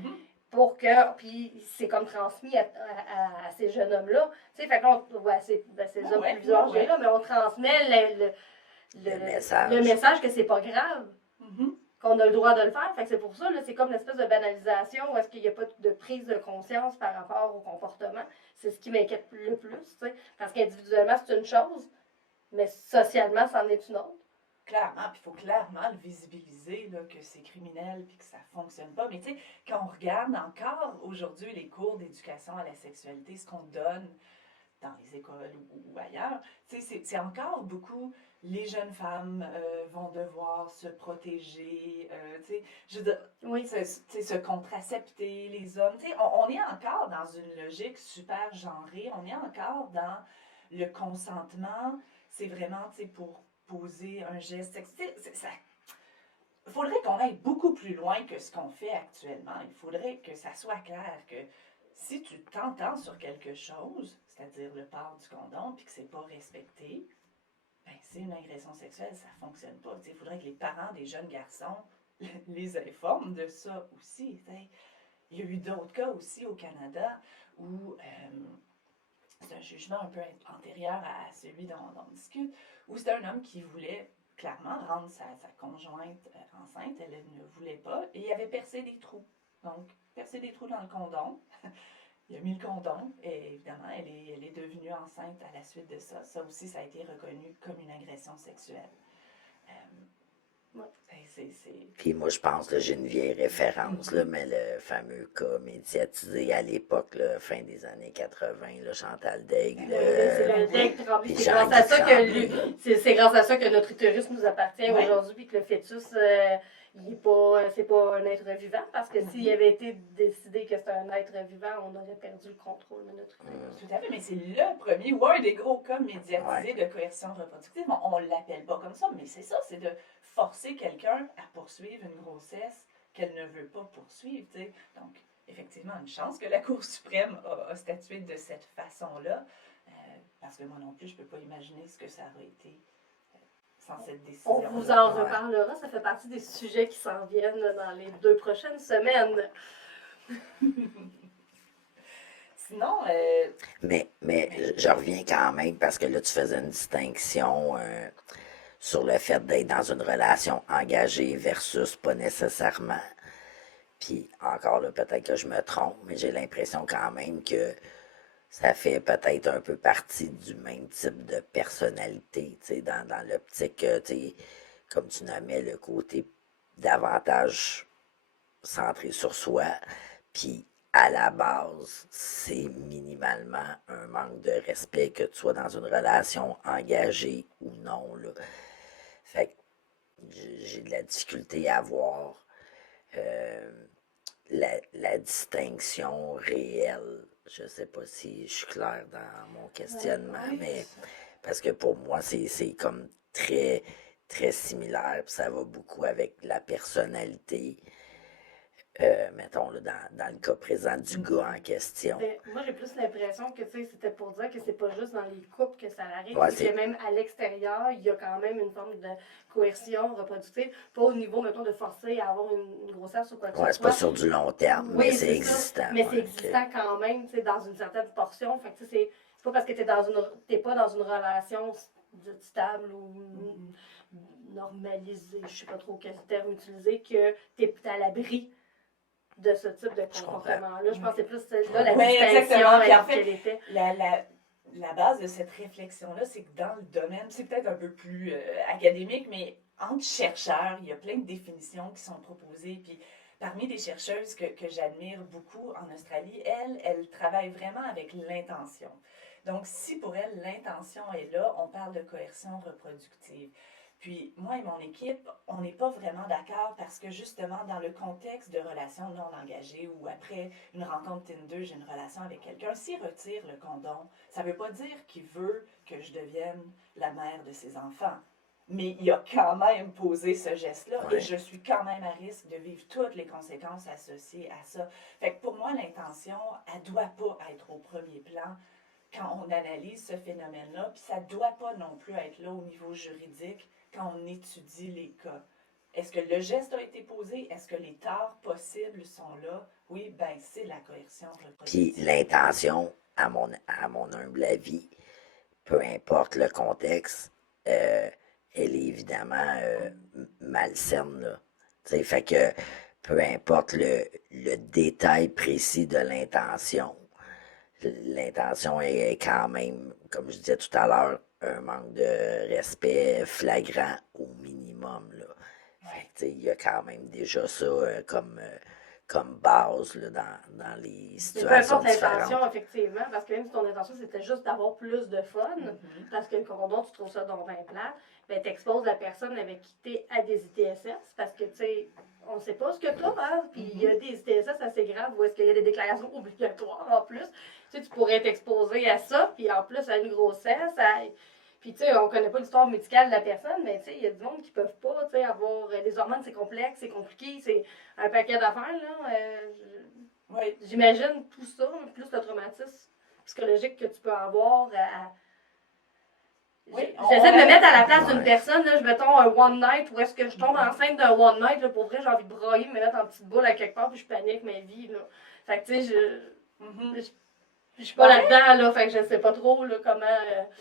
pour que, puis c'est comme transmis à ces jeunes hommes-là. Tu sais, fait qu'on, c'est les hommes plus âgés là, mais on transmet le message que c'est pas grave. Qu'on a le droit de le faire. Fait que c'est pour ça, là, c'est comme une espèce de banalisation où est-ce qu'il n'y a pas de prise de conscience par rapport au comportement. C'est ce qui m'inquiète le plus, tu sais. Parce qu'individuellement, c'est une chose, mais socialement, c'en est une autre. Clairement, puis il faut clairement le visibiliser, là, que c'est criminel puis que ça ne fonctionne pas. Mais tu sais, quand on regarde encore aujourd'hui les cours d'éducation à la sexualité, ce qu'on donne, dans les écoles ou ailleurs, c'est encore beaucoup les jeunes femmes vont devoir se protéger, je veux dire, Oui. se contracepter, les hommes. On est encore dans une logique super genrée, on est encore dans le consentement, c'est vraiment pour poser un geste sexuel. Il faudrait qu'on aille beaucoup plus loin que ce qu'on fait actuellement. Il faudrait que ça soit clair que si tu t'entends sur quelque chose, c'est-à-dire le port du condom, puis que c'est pas respecté, ben, c'est une agression sexuelle, ça fonctionne pas. Il faudrait que les parents des jeunes garçons les informent de ça aussi. T'sais. Il y a eu d'autres cas aussi au Canada où c'est un jugement un peu antérieur à celui dont on discute, où c'était un homme qui voulait clairement rendre sa conjointe enceinte, elle ne voulait pas, et il avait percé des trous. Donc, percé des trous dans le condom. Il a mis le condom et évidemment, elle est devenue enceinte à la suite de ça. Ça aussi, ça a été reconnu comme une agression sexuelle. Puis moi, je pense, là, j'ai une vieille référence, là, mais le fameux cas médiatisé à l'époque, là, fin des années 80, là, Chantal Daigle. C'est le Daigle Tremblay. puis C'est grâce à ça c'est grâce à ça que notre utérus nous appartient Ouais. aujourd'hui, puis que le fœtus, c'est pas un être vivant, parce que s'il avait été décidé que c'était un être vivant, on aurait perdu le contrôle de notre utérus. Tout à fait, mais c'est le premier ou un des gros cas médiatisés de coercion reproductive. On ne l'appelle pas comme ça, mais c'est ça, c'est de forcer quelqu'un à poursuivre une grossesse qu'elle ne veut pas poursuivre. T'sais. Donc, effectivement, une chance que la Cour suprême a statué de cette façon-là, parce que moi non plus, je ne peux pas imaginer ce que ça aurait été sans cette décision. On vous en reparlera, ça fait partie des sujets qui s'en viennent dans les 2 prochaines semaines. Sinon... Mais je reviens quand même, parce que là, tu faisais une distinction sur le fait d'être dans une relation engagée versus pas nécessairement. Puis encore là, peut-être que je me trompe, mais j'ai l'impression quand même que ça fait peut-être un peu partie du même type de personnalité, tu sais, dans l'optique, tu sais, comme tu nommais, le côté davantage centré sur soi, puis à la base, c'est minimalement un manque de respect que tu sois dans une relation engagée ou non, là. Fait que j'ai de la difficulté à voir la distinction réelle. Je sais pas si je suis clair dans mon questionnement, mais parce que pour moi, c'est comme très, très similaire, puis ça va beaucoup avec la personnalité. Mettons, là, dans le cas présent du gars en question. Moi, j'ai plus l'impression que c'était pour dire que c'est pas juste dans les couples que ça arrive, Ouais, c'est que même à l'extérieur, il y a quand même une forme de coercion reproductive, pas au niveau, mettons, de forcer à avoir une grossesse ou quoi que ce soit. C'est pas sur du long terme, mais c'est existant. Mais c'est existant quand même, dans une certaine portion. Fait que c'est pas parce que t'es pas dans une relation stable ou normalisée, je sais pas trop quel terme utiliser, que t'es à l'abri de ce type de comportement-là. Je pense que c'est plus là la distinction en qu'elle était. La base de cette réflexion-là, c'est que dans le domaine, c'est peut-être un peu plus académique, mais entre chercheurs, il y a plein de définitions qui sont proposées. Puis parmi les chercheuses que j'admire beaucoup en Australie, elles travaillent vraiment avec l'intention. Donc, si pour elles, l'intention est là, on parle de coercion reproductive. Puis, moi et mon équipe, on n'est pas vraiment d'accord parce que justement, dans le contexte de relations non engagées ou après une rencontre Tinder, j'ai une relation avec quelqu'un, s'il retire le condom, ça ne veut pas dire qu'il veut que je devienne la mère de ses enfants. Mais il a quand même posé ce geste-là et je suis quand même à risque de vivre toutes les conséquences associées à ça. Fait que pour moi, l'intention, elle ne doit pas être au premier plan quand on analyse ce phénomène-là, puis ça ne doit pas non plus être là au niveau juridique quand on étudie les cas. Est-ce que le geste a été posé? Est-ce que les torts possibles sont là? Oui, ben c'est la coercion reproductive. Puis l'intention, à mon humble avis, peu importe le contexte, elle est évidemment malsaine, là. T'sais, fait que peu importe le détail précis de l'intention est quand même, comme je disais tout à l'heure, un manque de respect flagrant au minimum, là. Fait que, il y a quand même déjà ça comme base là, dans les Mais peu situations importe l'intention, différentes. effectivement, parce que même si ton intention c'était juste d'avoir plus de fun, parce que le condom, tu trouves ça donc bien plat, ben t'exposes la personne avec qui t'es à des ITSS, parce que, tu sais, on sait pas ce que t'as, hein, puis il y a des ITSS assez graves où est-ce qu'il y a des déclarations obligatoires en plus. Tu sais, tu pourrais t'exposer à ça, puis en plus à une grossesse, puis, tu sais, on connaît pas l'histoire médicale de la personne, mais tu sais, il y a du monde qui peuvent pas, tu sais, avoir. Les hormones, c'est complexe, c'est compliqué, c'est un paquet d'affaires, là. Oui. J'imagine tout ça, plus le traumatisme psychologique que tu peux avoir Oui, J'essaie de me mettre à la place d'une Ouais. personne, là, je mettons un one night, où est-ce que je tombe enceinte d'un one night, là, pour vrai, j'ai envie de broyer, me mettre en petite boule à quelque part, puis je panique ma vie, là. Fait que, tu sais, je suis pas là-dedans, là, fait que je sais pas trop, là, comment...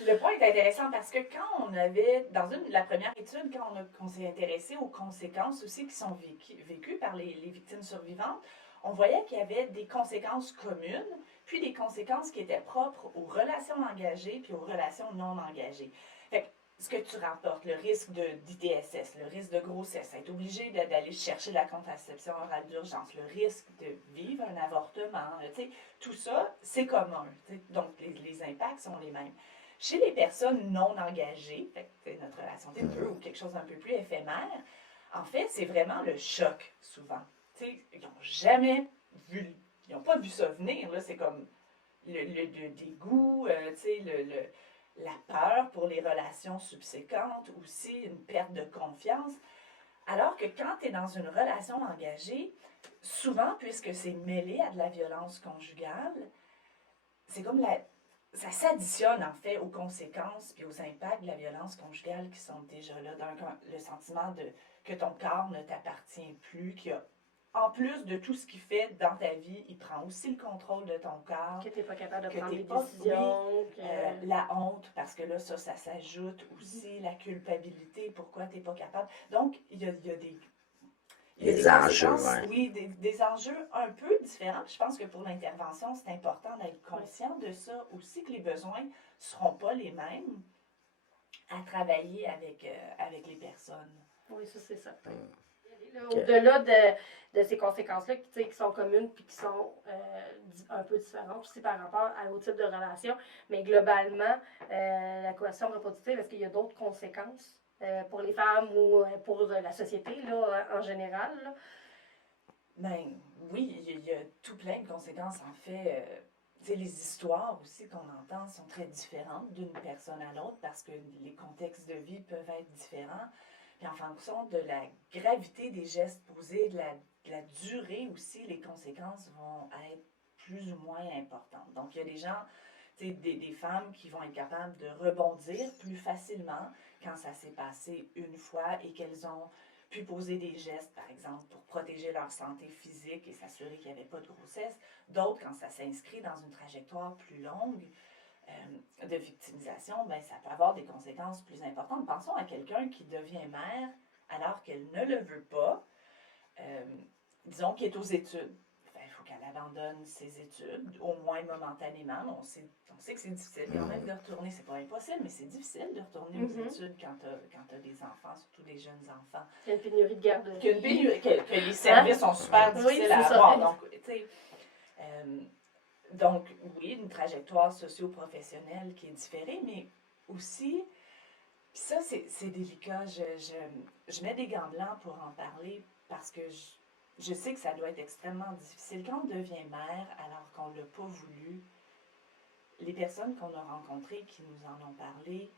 Le point est intéressant parce que quand on avait, dans la première étude, qu'on s'est intéressé aux conséquences aussi qui sont vécues par les victimes survivantes, on voyait qu'il y avait des conséquences communes, puis des conséquences qui étaient propres aux relations engagées puis aux relations non engagées. Fait que ce que tu rapportes, le risque d'ITSS, le risque de grossesse, être obligé d'aller chercher la contraception orale d'urgence, le risque de vivre un avortement, tu sais, tout ça, c'est commun. Donc, les impacts sont les mêmes. Chez les personnes non engagées, notre relation de peu ou quelque chose d'un peu plus éphémère, en fait, c'est vraiment le choc, souvent. T'sais, ils n'ont jamais vu, ils n'ont pas vu ça venir. Là, c'est comme le dégoût, la peur pour les relations subséquentes, aussi une perte de confiance. Alors que quand tu es dans une relation engagée, souvent, puisque c'est mêlé à de la violence conjugale, c'est comme ça s'additionne en fait aux conséquences puis aux impacts de la violence conjugale qui sont déjà là. Le sentiment que ton corps ne t'appartient plus, qu'il y a, en plus de tout ce qu'il fait dans ta vie, il prend aussi le contrôle de ton corps. Que t'es pas capable de que prendre t'es des pas, décisions. oui, la honte, parce que là, ça s'ajoute aussi, la culpabilité, pourquoi t'es pas capable. Donc, il y a des Les enjeux, conséquences, ouais. oui, des enjeux un peu différents. Je pense que pour l'intervention, c'est important d'être conscient de ça aussi, que les besoins ne seront pas les mêmes à travailler avec les personnes. Oui, ça, c'est certain. Okay. Au-delà de ces conséquences-là qui sont communes puis qui sont un peu différentes aussi par rapport au type de relation, mais globalement, la cohésion reproductive, est-ce qu'il y a d'autres conséquences pour les femmes ou pour la société là, en général? Là? Ben oui, il y a tout plein de conséquences. En fait, les histoires aussi qu'on entend sont très différentes d'une personne à l'autre parce que les contextes de vie peuvent être différents. Puis en fonction de la gravité des gestes posés, de la durée aussi, les conséquences vont être plus ou moins importantes. Donc il y a des gens, des femmes qui vont être capables de rebondir plus facilement quand ça s'est passé une fois et qu'elles ont pu poser des gestes, par exemple, pour protéger leur santé physique et s'assurer qu'il n'y avait pas de grossesse. D'autres, quand ça s'inscrit dans une trajectoire plus longue de victimisation, ben, ça peut avoir des conséquences plus importantes. Pensons à quelqu'un qui devient mère alors qu'elle ne le veut pas, disons qu'elle est aux études. Il faut qu'elle abandonne ses études, au moins momentanément. On sait que c'est difficile quand même de retourner. C'est pas impossible, mais c'est difficile de retourner aux études quand tu as des enfants, surtout des jeunes enfants. Il y a une pénurie de garderie. Que les services sont super difficiles à avoir. Donc, oui, une trajectoire socio-professionnelle qui est différée, mais aussi, puis ça, c'est délicat. Je mets des gants blancs pour en parler parce que je sais que ça doit être extrêmement difficile. Quand on devient mère alors qu'on ne l'a pas voulu, les personnes qu'on a rencontrées qui nous en ont parlé,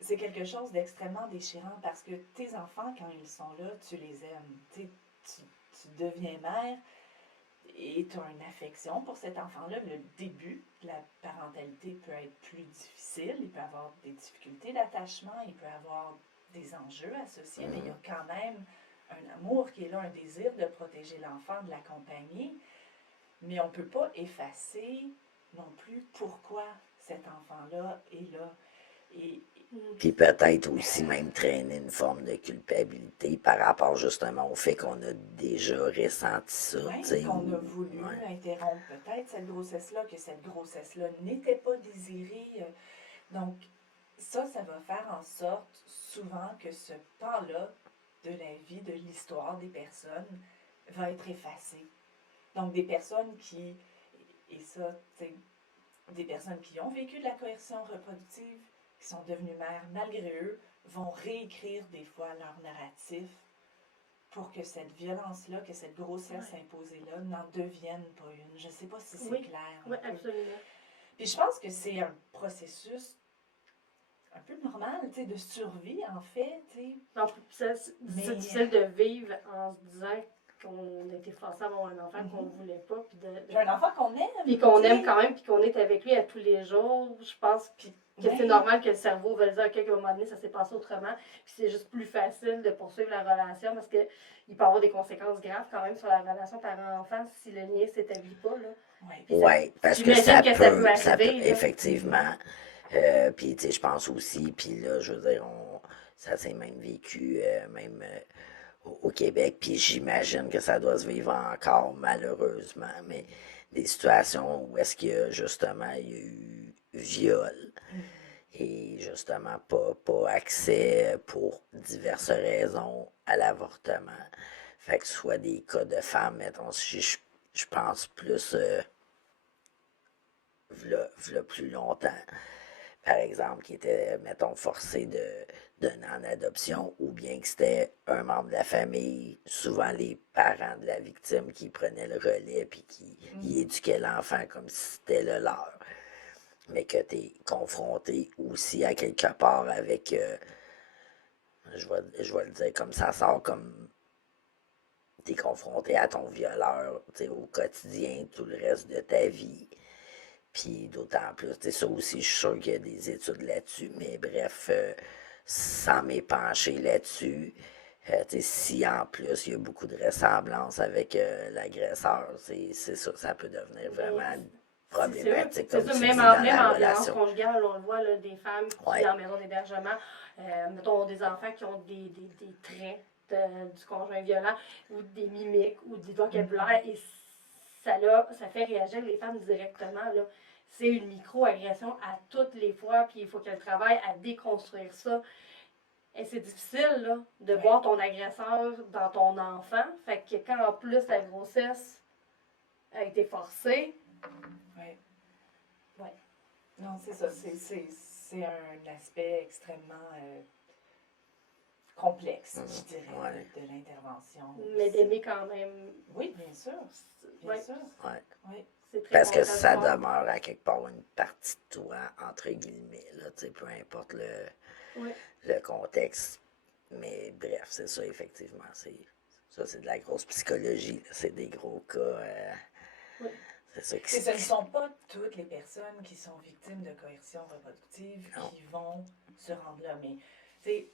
c'est quelque chose d'extrêmement déchirant parce que tes enfants, quand ils sont là, tu les aimes. Tu deviens mère et tu as une affection pour cet enfant-là. Le début de la parentalité peut être plus difficile. Il peut avoir des difficultés d'attachement, il peut avoir des enjeux associés, mais il y a quand même un amour qui est là, un désir de protéger l'enfant, de l'accompagner. Mais on ne peut pas effacer non plus pourquoi cet enfant-là est là. Puis peut-être aussi même traîner une forme de culpabilité par rapport justement au fait qu'on a déjà ressenti ça. Oui, qu'on a voulu interrompre peut-être cette grossesse-là, que cette grossesse-là n'était pas désirée. Donc, ça va faire en sorte souvent que ce pan-là de la vie, de l'histoire des personnes, va être effacé. Donc, des personnes qui, et ça, tu sais, des personnes qui ont vécu de la coercion reproductive, qui sont devenues mères malgré eux, vont réécrire des fois leur narratif pour que cette violence-là, que cette grossesse imposée-là n'en devienne pas une. Je ne sais pas si c'est Oui. clair. Oui, absolument. Puis je pense que c'est un processus un peu normal, tu sais, de survie, en fait, tu sais. Donc, c'est difficile de vivre en se disant qu'on a été forcé à avoir un enfant qu'on ne voulait pas, J'ai un enfant qu'on aime. puis qu'on tu sais. aime quand même, puis qu'on est avec lui à tous les jours. Je pense que c'est normal que le cerveau veuille dire, OK, qu'à un moment donné, ça s'est passé autrement. Puis c'est juste plus facile de poursuivre la relation parce qu'il peut y avoir des conséquences graves quand même sur la relation parent-enfant si le lien ne s'établit pas. Là. Oui, parce que j'imagine ça que ça peut, peut ça peut, arriver, là. effectivement. Puis, tu sais, je pense aussi, puis là, je veux dire, ça s'est même vécu, même au Québec, puis j'imagine que ça doit se vivre encore, malheureusement, mais des situations où est-ce qu'il y a, justement, il y a eu viol et, justement, pas accès pour diverses raisons à l'avortement. Fait que ce soit des cas de femmes, mettons, si je pense plus... v'là plus longtemps, par exemple, qui était, mettons, forcé de donner en adoption, ou bien que c'était un membre de la famille, souvent les parents de la victime, qui prenaient le relais puis qui éduquaient l'enfant comme si c'était le leur. Mais que tu es confronté aussi à quelque part avec, je vais le dire comme ça sort, comme tu es confronté à ton violeur au quotidien, tout le reste de ta vie. Puis d'autant plus, ça aussi, je suis sûr qu'il y a des études là-dessus, mais bref, sans m'épancher là-dessus, si en plus il y a beaucoup de ressemblances avec l'agresseur, c'est ça, ça peut devenir vraiment problématique, comme c'est sûr, tu même dis, en, dans même la en violence relation. conjugale, on le voit, là, des femmes qui, Ouais. en maison d'hébergement, mettons, des enfants qui ont des traits du conjoint violent, ou des mimiques, ou des vocabulaires, et ça fait réagir les femmes directement, là. C'est une micro-agression à toutes les fois, puis il faut qu'elle travaille à déconstruire ça. Et c'est difficile, là, de voir ton agresseur dans ton enfant. Fait que quand en plus la grossesse a été forcée. Oui. Ouais. Non, c'est ça. C'est un aspect extrêmement complexe, je dirais, de l'intervention. Mais d'aimer quand même. Oui, bien sûr. Bien sûr. Ouais. Oui. C'est très Parce que ça contradictoire. demeure à quelque part une partie de toi, entre guillemets, là, peu importe le contexte. Mais bref, c'est ça, effectivement. Ça, c'est de la grosse psychologie. Là. C'est des gros cas. C'est ça qui Et ce ne sont pas toutes les personnes qui sont victimes de coercion reproductive qui vont se rendre là. Mais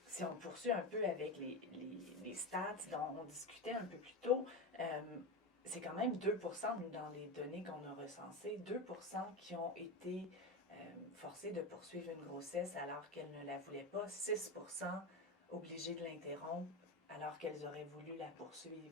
si on poursuit un peu avec les stats dont on discutait un peu plus tôt, c'est quand même 2% dans les données qu'on a recensées, 2% qui ont été forcés de poursuivre une grossesse alors qu'elles ne la voulaient pas, 6% obligés de l'interrompre alors qu'elles auraient voulu la poursuivre.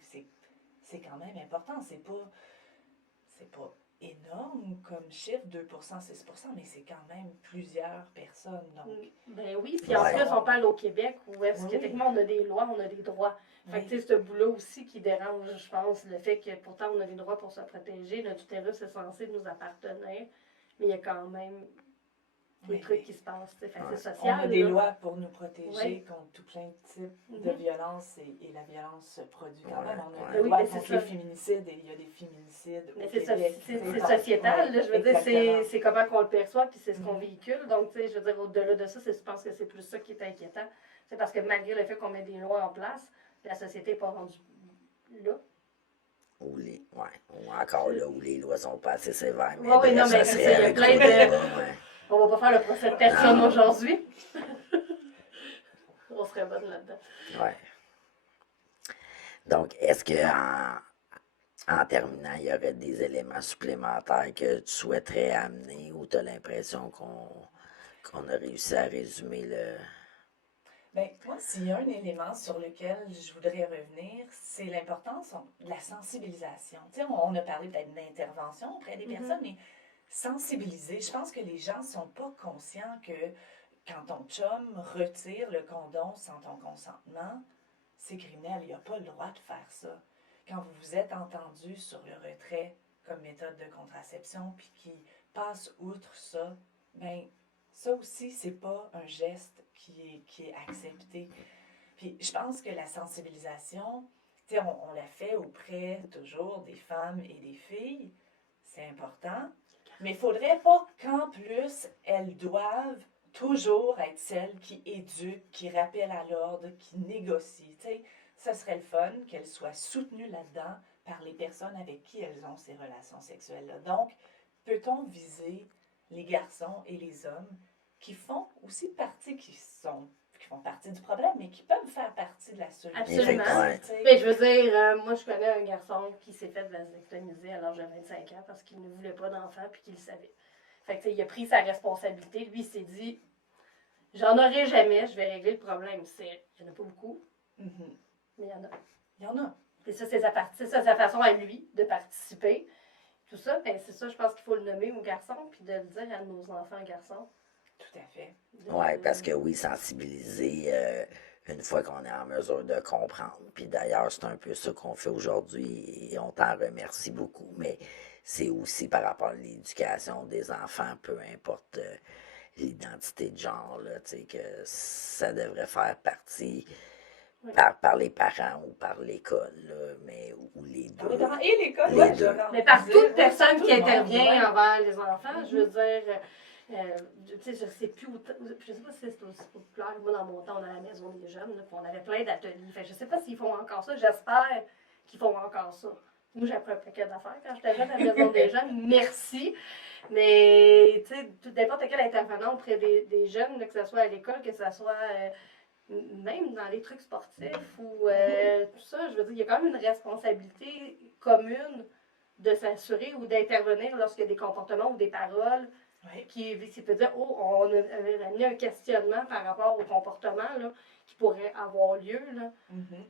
C'est quand même important. C'est pas énorme comme chiffre, 2%, 6%, mais c'est quand même plusieurs personnes. Donc. Ben oui, puis en plus, on parle au Québec où est-ce que techniquement on a des lois, on a des droits. Fait que c'est ce bout-là aussi qui dérange, je pense, le fait que pourtant on a des droits pour se protéger. Notre utérus est censé nous appartenir, mais il y a quand même des trucs qui se passent. Fait c'est social. On a des lois pour nous protéger contre tout plein de types de violences et la violence se produit quand même. On a des lois contre les féminicides et il y a des féminicides au Québec. C'est sociétal, là, je veux dire, c'est comment qu'on le perçoit puis c'est ce qu'on véhicule. Donc, tu sais, je veux dire, au-delà de ça, je pense que c'est plus ça qui est inquiétant. C'est parce que malgré le fait qu'on met des lois en place, la société n'est pas rendue là. Ou encore là où les lois sont pas assez sévères. Mais oui, non, mais ça, il y a plein de. On va pas faire le procès de personne aujourd'hui. On serait bonne là-dedans. Ouais. Donc, est-ce que en terminant, il y aurait des éléments supplémentaires que tu souhaiterais amener ou tu as l'impression qu'on a réussi à résumer le. Bien, moi, s'il y a un élément sur lequel je voudrais revenir, c'est l'importance de la sensibilisation. Tu sais, on a parlé peut-être d'intervention auprès des personnes, mais sensibiliser. Je pense que les gens ne sont pas conscients que quand ton chum retire le condom sans ton consentement, c'est criminel. Il n'a pas le droit de faire ça. quand vous vous êtes entendu sur le retrait comme méthode de contraception, puis qui passe outre ça, bien, ça aussi, c'est pas un geste qui est accepté. Puis je pense que la sensibilisation, tu sais, on la fait auprès toujours des femmes et des filles, c'est important, mais il ne faudrait pas qu'en plus, elles doivent toujours être celles qui éduquent, qui rappellent à l'ordre, qui négocient. Tu sais, ce serait le fun qu'elles soient soutenues là-dedans par les personnes avec qui elles ont ces relations sexuelles-là. Donc, peut-on viser les garçons et les hommes qui font aussi partie, qui font partie du problème, mais qui peuvent faire partie de la solution. Absolument. Ouais. Mais je veux dire, moi, je connais un garçon qui s'est fait vasectomiser à l'âge de 25 ans parce qu'il ne voulait pas d'enfant puis qu'il le savait. Fait que, tu sais, il a pris sa responsabilité. Lui, il s'est dit, j'en aurai jamais, je vais régler le problème. Il n'y en a pas beaucoup, mais il y en a. Il y en a. Et ça, c'est sa façon à lui de participer. Tout ça, ben, c'est ça, je pense qu'il faut le nommer aux garçons puis de le dire à nos enfants garçons. Tout à fait. Oui, parce que oui, sensibiliser une fois qu'on est en mesure de comprendre. Puis d'ailleurs, c'est un peu ça qu'on fait aujourd'hui et on t'en remercie beaucoup, mais c'est aussi par rapport à l'éducation des enfants, peu importe l'identité de genre, là, tu sais, que ça devrait faire partie Oui. par les parents ou par l'école, là, mais ou les Par les deux. parents et l'école, Les ouais, deux. Mais par toute personne tout qui le monde, intervient ouais. envers les enfants, je veux dire, tu sais, je sais plus, je sais pas si c'est aussi populaire. Moi, dans mon temps, on a la maison des jeunes, là, puis on avait plein d'ateliers. Fait que je sais pas s'ils font encore ça. J'espère qu'ils font encore ça. Moi, j'ai appris un paquet d'affaires quand j'étais jeune à la maison des jeunes. Merci. Mais, tu sais, n'importe quel intervenant auprès des jeunes, là, que ce soit à l'école, que ce soit même dans les trucs sportifs ou tout ça, je veux dire, il y a quand même une responsabilité commune de s'assurer ou d'intervenir lorsqu'il y a des comportements ou des paroles Oui. qui peut dire, oh, on a amené un questionnement par rapport au comportement là, qui pourrait avoir lieu. Là.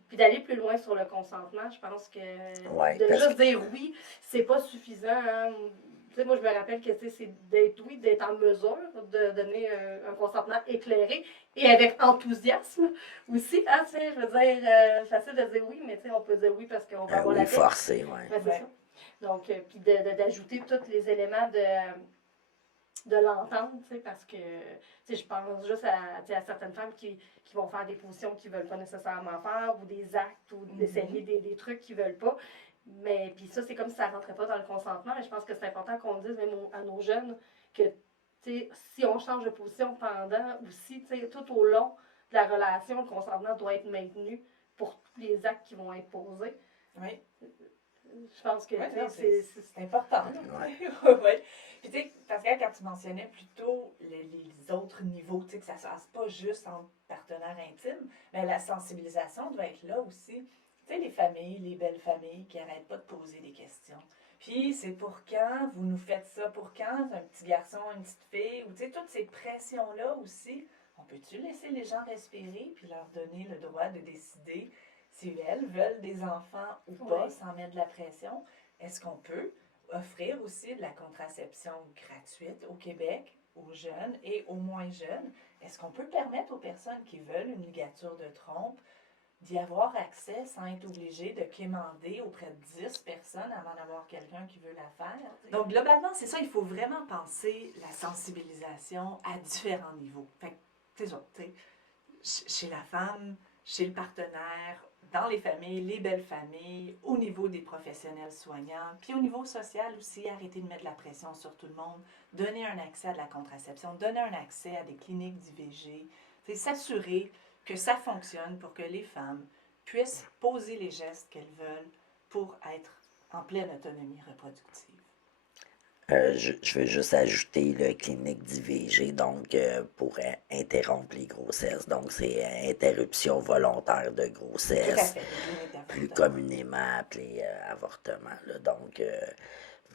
Puis d'aller plus loin sur le consentement, je pense que Ouais, de parce juste dire oui, c'est pas suffisant. Hein. Tu sais, moi, je me rappelle que c'est d'être en mesure de donner un consentement éclairé et avec enthousiasme aussi. Hein, tu sais, je veux dire, facile de dire oui, mais tu sais, on peut dire oui parce qu'on va avoir oui, la paix. forcé, ouais. Ouais, c'est Ouais. ça. Donc, puis d'ajouter tous les éléments de l'entente, tu sais, parce que, tu sais, je pense juste à certaines femmes qui vont faire des positions qu'ils ne veulent pas nécessairement faire, ou des actes, ou d'essayer des trucs qu'ils ne veulent pas. Mais, puis ça, c'est comme si ça ne rentrait pas dans le consentement, mais je pense que c'est important qu'on dise, même à nos jeunes, que, tu sais, si on change de position pendant, ou si, tu sais, tout au long de la relation, le consentement doit être maintenu pour tous les actes qui vont être posés. Oui. Je pense que Ouais, tu sais, non, c'est important. Ouais. Ouais. Puis tu sais, Pascal, quand tu mentionnais plutôt les autres niveaux, tu sais, que ça ne se passe pas juste en partenaires intimes, mais la sensibilisation doit être là aussi. Tu sais, les familles, les belles familles qui n'arrêtent pas de poser des questions. Puis c'est pour quand vous nous faites ça? Pour quand un petit garçon, une petite fille? Ou tu sais, toutes ces pressions-là aussi. On peut-tu laisser les gens respirer puis leur donner le droit de décider si elles veulent des enfants ou pas, Oui. sans mettre de la pression? Est-ce qu'on peut offrir aussi de la contraception gratuite au Québec, aux jeunes et aux moins jeunes? Est-ce qu'on peut permettre aux personnes qui veulent une ligature de trompe d'y avoir accès sans être obligé de quémander auprès de 10 personnes avant d'avoir quelqu'un qui veut la faire? Donc, globalement, c'est ça, il faut vraiment penser la sensibilisation à différents niveaux. Fait que, c'est ça, tu sais, chez la femme, chez le partenaire, dans les familles, les belles familles, au niveau des professionnels soignants, puis au niveau social aussi, arrêter de mettre de la pression sur tout le monde, donner un accès à de la contraception, donner un accès à des cliniques d'IVG, s'assurer que ça fonctionne pour que les femmes puissent poser les gestes qu'elles veulent pour être en pleine autonomie reproductive. Je veux juste ajouter le clinique d'IVG, donc pour interrompre les grossesses. Donc, c'est interruption volontaire de Tout à grossesse, fait, les cliniques plus d'avortement. communément appelé avortement. Là. Donc,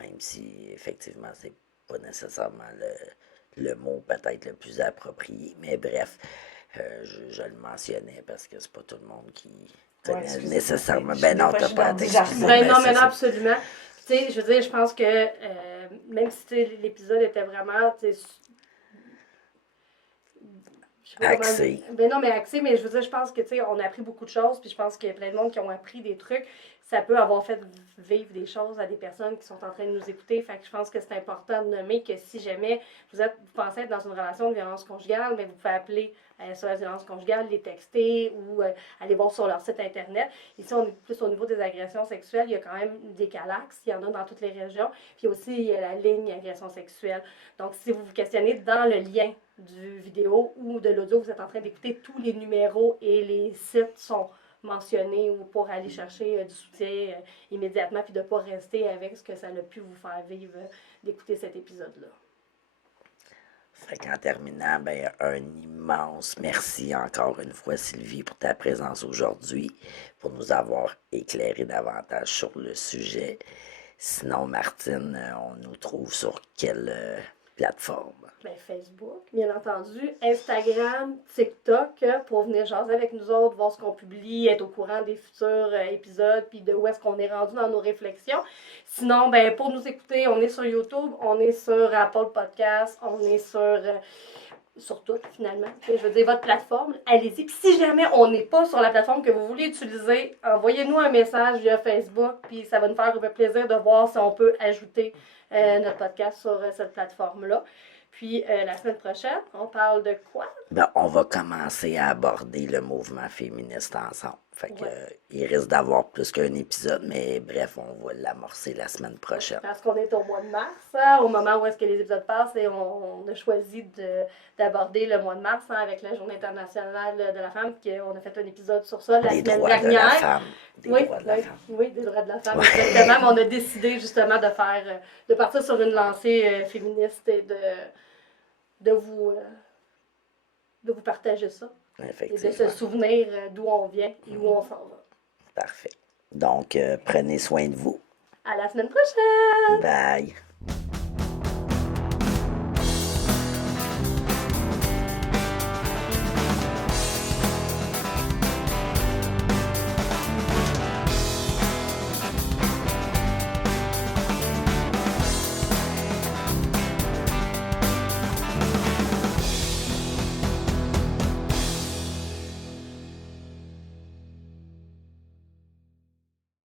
même si effectivement, c'est pas nécessairement le mot peut-être le plus approprié, mais bref, je le mentionnais parce que c'est pas tout le monde qui connaît excusez-moi, nécessairement. oui, Ben des non, fois, t'as je pas à suis dans des t'excuser. jargons. Ben non, c'est mais non, ça. absolument. Tu sais, je veux dire, je pense que même si tu sais, l'épisode était vraiment, tu sais, je sais pas comment- Axé. Ben non, mais axé, mais je veux dire, je pense que, tu sais, on a appris beaucoup de choses, puis je pense qu'il y a plein de monde qui ont appris des trucs. Ça peut avoir fait vivre des choses à des personnes qui sont en train de nous écouter. Fait que je pense que c'est important de nommer que si jamais vous pensez être dans une relation de violence conjugale, mais vous pouvez appeler sur la violence conjugale, les texter ou aller voir sur leur site internet. Ici, on est plus au niveau des agressions sexuelles. Il y a quand même des calax, il y en a dans toutes les régions. Puis aussi, il y a la ligne agression sexuelle. Donc, si vous vous questionnez dans le lien du vidéo ou de l'audio, vous êtes en train d'écouter, tous les numéros et les sites sont mentionnés ou pour aller chercher du soutien immédiatement puis de ne pas rester avec ce que ça a pu vous faire vivre d'écouter cet épisode-là. Fait qu'en terminant, ben, un immense merci encore une fois, Sylvie, pour ta présence aujourd'hui, pour nous avoir éclairé davantage sur le sujet. Sinon, Martine, on nous trouve sur quelle plateforme? Ben, Facebook, bien entendu, Instagram, TikTok, pour venir jaser avec nous autres, voir ce qu'on publie, être au courant des futurs épisodes, puis de où est-ce qu'on est rendu dans nos réflexions. Sinon, ben, pour nous écouter, on est sur YouTube, on est sur Apple Podcasts, on est sur tout, finalement. Je veux dire, votre plateforme, allez-y. Puis si jamais on n'est pas sur la plateforme que vous voulez utiliser, envoyez-nous un message via Facebook, puis ça va nous faire plaisir de voir si on peut ajouter notre podcast sur cette plateforme-là. Puis la semaine prochaine, on parle de quoi? Ben, on va commencer à aborder le mouvement féministe ensemble. Fait que, il risque d'avoir plus qu'un épisode, mais bref, on va l'amorcer la semaine prochaine. Parce qu'on est au mois de mars, hein, au moment où est-ce que les épisodes passent, et on a choisi d'aborder le mois de mars hein, avec la Journée internationale de la femme, on a fait un épisode sur ça la Des semaine droits dernière. de la femme. Des droits de la femme. Oui, des droits de la femme, exactement. Mais on a décidé justement de partir sur une lancée féministe et de vous partager ça. Et de se souvenir d'où on vient et où on s'en va. Parfait. Donc, prenez soin de vous. À la semaine prochaine! Bye!